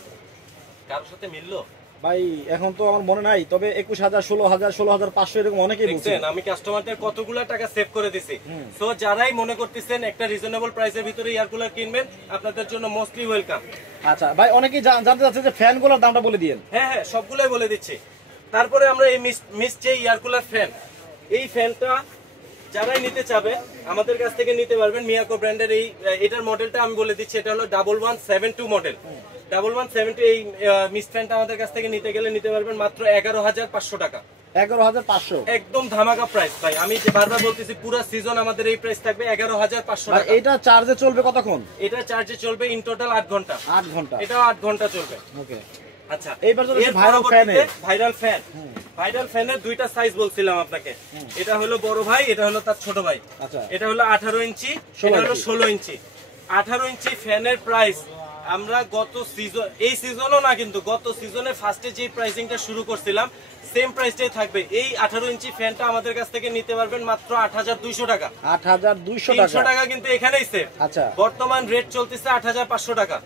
কারোর সাথে মিললো ভাই? এখন তো আমার মনে নাই, তবে 21,000, 16,000, 16,500 এরকম অনেকেই বলছেন। আমি কাস্টমারদের কতগুলো টাকা সেভ করে দিছি। সো যারাই মনে করতেছেন একটা রিজনেবল প্রাইসের ভিতরে এয়ার কুলার কিনবেন, আপনাদের জন্য মোস্টলি ওয়েলকাম। আচ্ছা ভাই, অনেকেই জানতে চাচ্ছে যে ফ্যানগুলোর দামটা বলে দিয়েন। হ্যাঁ, সবগুলোই বলে দিচ্ছি। তারপরে আমরা এই মিস যে এয়ার কুলার ফ্যান, এই ফ্যানটা যারাই নিতে চাবে আমাদের কাছ থেকে নিতে পারবেন। মিয়াকো ব্র্যান্ডের এটার মডেলটা আমি বলে দিচ্ছি, এটা হলো 1172 মডেল। 1172 এই মিস ফ্যানটা আমাদের কাছ থেকে নিতে গেলে নিতে পারবেন মাত্র 11,500 টাকা। 11,500 একদম ধামাকা প্রাইস ভাই। আমি যে বারবার বলতেছি পুরো সিজন আমাদের এই প্রাইস থাকবে 11,500 টাকা। এটা চার্জে চলবে কতক্ষণ? এটা চার্জে চলবে ইন টোটাল 8 ঘন্টা। 8 ঘন্টা? এটাও 8 ঘন্টা চলবে। ওকে। আচ্ছা এইবার যদি ভাইরাল ফ্যানে ভাইরাল ফ্যানের দুইটা সাইজ বলছিলাম আপনাকে, এটা হলো বড় ভাই, এটা হলো তার ছোট ভাই। আচ্ছা, এটা হলো 18 ইঞ্চি, এটা হলো 16 ইঞ্চি। 18 ইঞ্চি ফ্যানের প্রাইস আমরা গত সিজন, এই সিজনও না কিন্তু গত সিজনে ফার্স্টে যে প্রাইসিংটা শুরু করছিলাম সেম প্রাইসটাই থাকবে। এই 18 ইঞ্চি ফ্যানটা আমাদের কাছ থেকে নিতে পারবেন মাত্র 8200 টাকা। 8200 300 টাকা কিন্তু এখানেই সেভ। আচ্ছা, বর্তমান রেট চলতেছে 8500 টাকা।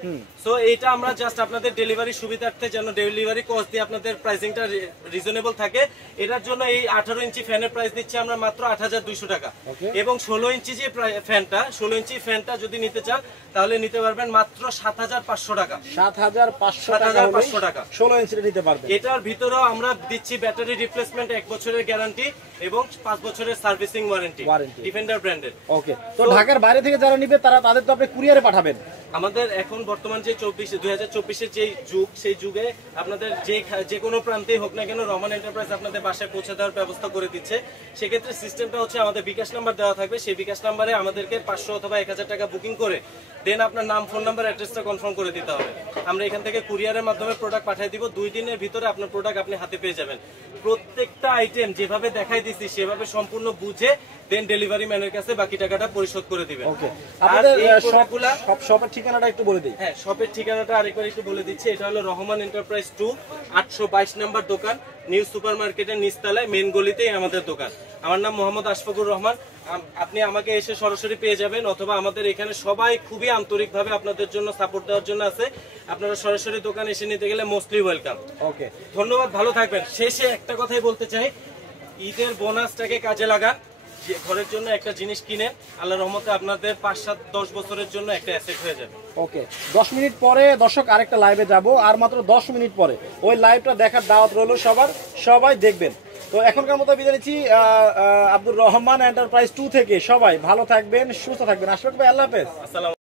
সো এইটা আমরা জাস্ট আপনাদের ডেলিভারি সুবিধার্থে, যেন ডেলিভারি কস্ট দিয়ে আপনাদের প্রাইসিংটা রিজনেবল থাকে, এটার জন্য এই 18 ইঞ্চি ফ্যানের প্রাইস দিচ্ছি আমরা মাত্র 8200 টাকা। এবং 16 ইঞ্চি যে ফ্যানটা, 16 ইঞ্চি ফ্যানটা যদি নিতে চান তাহলে নিতে পারবেন মাত্র 7500 টাকা। 7500 টাকা 16 ইঞ্চিটা নিতে পারবেন। এটার ভিতরেও আমরা দিচ্ছি ব্যাটারি রিপ্লেসমেন্ট 1 বছরের গ্যারান্টি এবং 5 বছরের সার্ভিসিং ওয়ারেন্টি ডিফেন্ডার ব্র্যান্ডের। ওকে, তো ঢাকার বাইরে থেকে যারা নিবে তারা তাদের তো আপনি কুরিয়ারে পাঠাবেন। আমাদের এখন বর্তমান যে 2024-এর যে যুগ, সেই যুগে আপনাদের যে কোনো প্রান্তেই হোক না কেন রহমান এন্টারপ্রাইজ আপনাদের বাসায় পৌঁছে দেওয়ার ব্যবস্থা করে দিচ্ছে। সেক্ষেত্রে সিস্টেমটা হচ্ছে আমাদের বিকাশ নাম্বার দেওয়া থাকবে, সেই বিকাশ নাম্বারে আমাদেরকে 500 অথবা 1000 টাকা বুকিং করে দেন আপনার নাম, ফোন নাম্বার, অ্যাড্রেসটা কনফার্ম করে দিতে হবে। আমরা এখান থেকে কুরিয়ারের মাধ্যমে প্রোডাক্ট পাঠিয়ে দিব। 2 দিনের ভিতরে আপনার প্রোডাক্ট আপনি হাতে পেয়ে যাবেন। প্রত্যেকটা আইটেম যেভাবে দেখাই দিচ্ছি সেভাবে সম্পূর্ণ বুঝে দেন ডেলিভারি ম্যানের কাছে বাকি টাকাটা পরিশোধ করে দিবেন। ওকে, আপনাদের সব শপের ঠিকানাটা একটু বলে দিই। হ্যাঁ, শপের ঠিকানাটা আরেকবার একটু বলে দিচ্ছি। এটা হলো রহমান এন্টারপ্রাইজ 2, 822 নম্বর দোকান, নিউ সুপার মার্কেটের নিচতলায় মেন গলিতেই আমাদের দোকান। আমার নাম মোহাম্মদ আশফাকুর রহমান। আপনি আমাকে এসে সরাসরি পেয়ে যাবেন, অথবা আমাদের এখানে সবাই খুবই আন্তরিকভাবে আপনাদের জন্য সাপোর্ট দেওয়ার জন্য আছে। আপনারা সরাসরি দোকান এসে নিতে গেলে মোস্টলি ওয়েলকাম। ওকে, ধন্যবাদ, ভালো থাকবেন। শেষে একটা কথাই বলতে চাই, ঈদের বোনাসটাকে কাজে লাগান, ঘরের জন্য একটা জিনিস কিনেন, আল্লাহর রহমতে আপনাদের 5-7-10 বছরের জন্য একটা অ্যাসেট হয়ে যাবে। ওকে, 10 মিনিট পরে দর্শক আরেকটা লাইভে যাব, আর মাত্র 10 মিনিট পরে ওই লাইভটা দেখার দাওয়াত রইল সবার, সবাই দেখবেন। তো এখনকার মতো বিদায় নিচ্ছি আব্দুর রহমান এন্টারপ্রাইজ 2 থেকে। সবাই ভালো থাকবেন, সুস্থ থাকবেন। আশফাক ভাই, আল্লাহ হাফেজ। আসসালাম।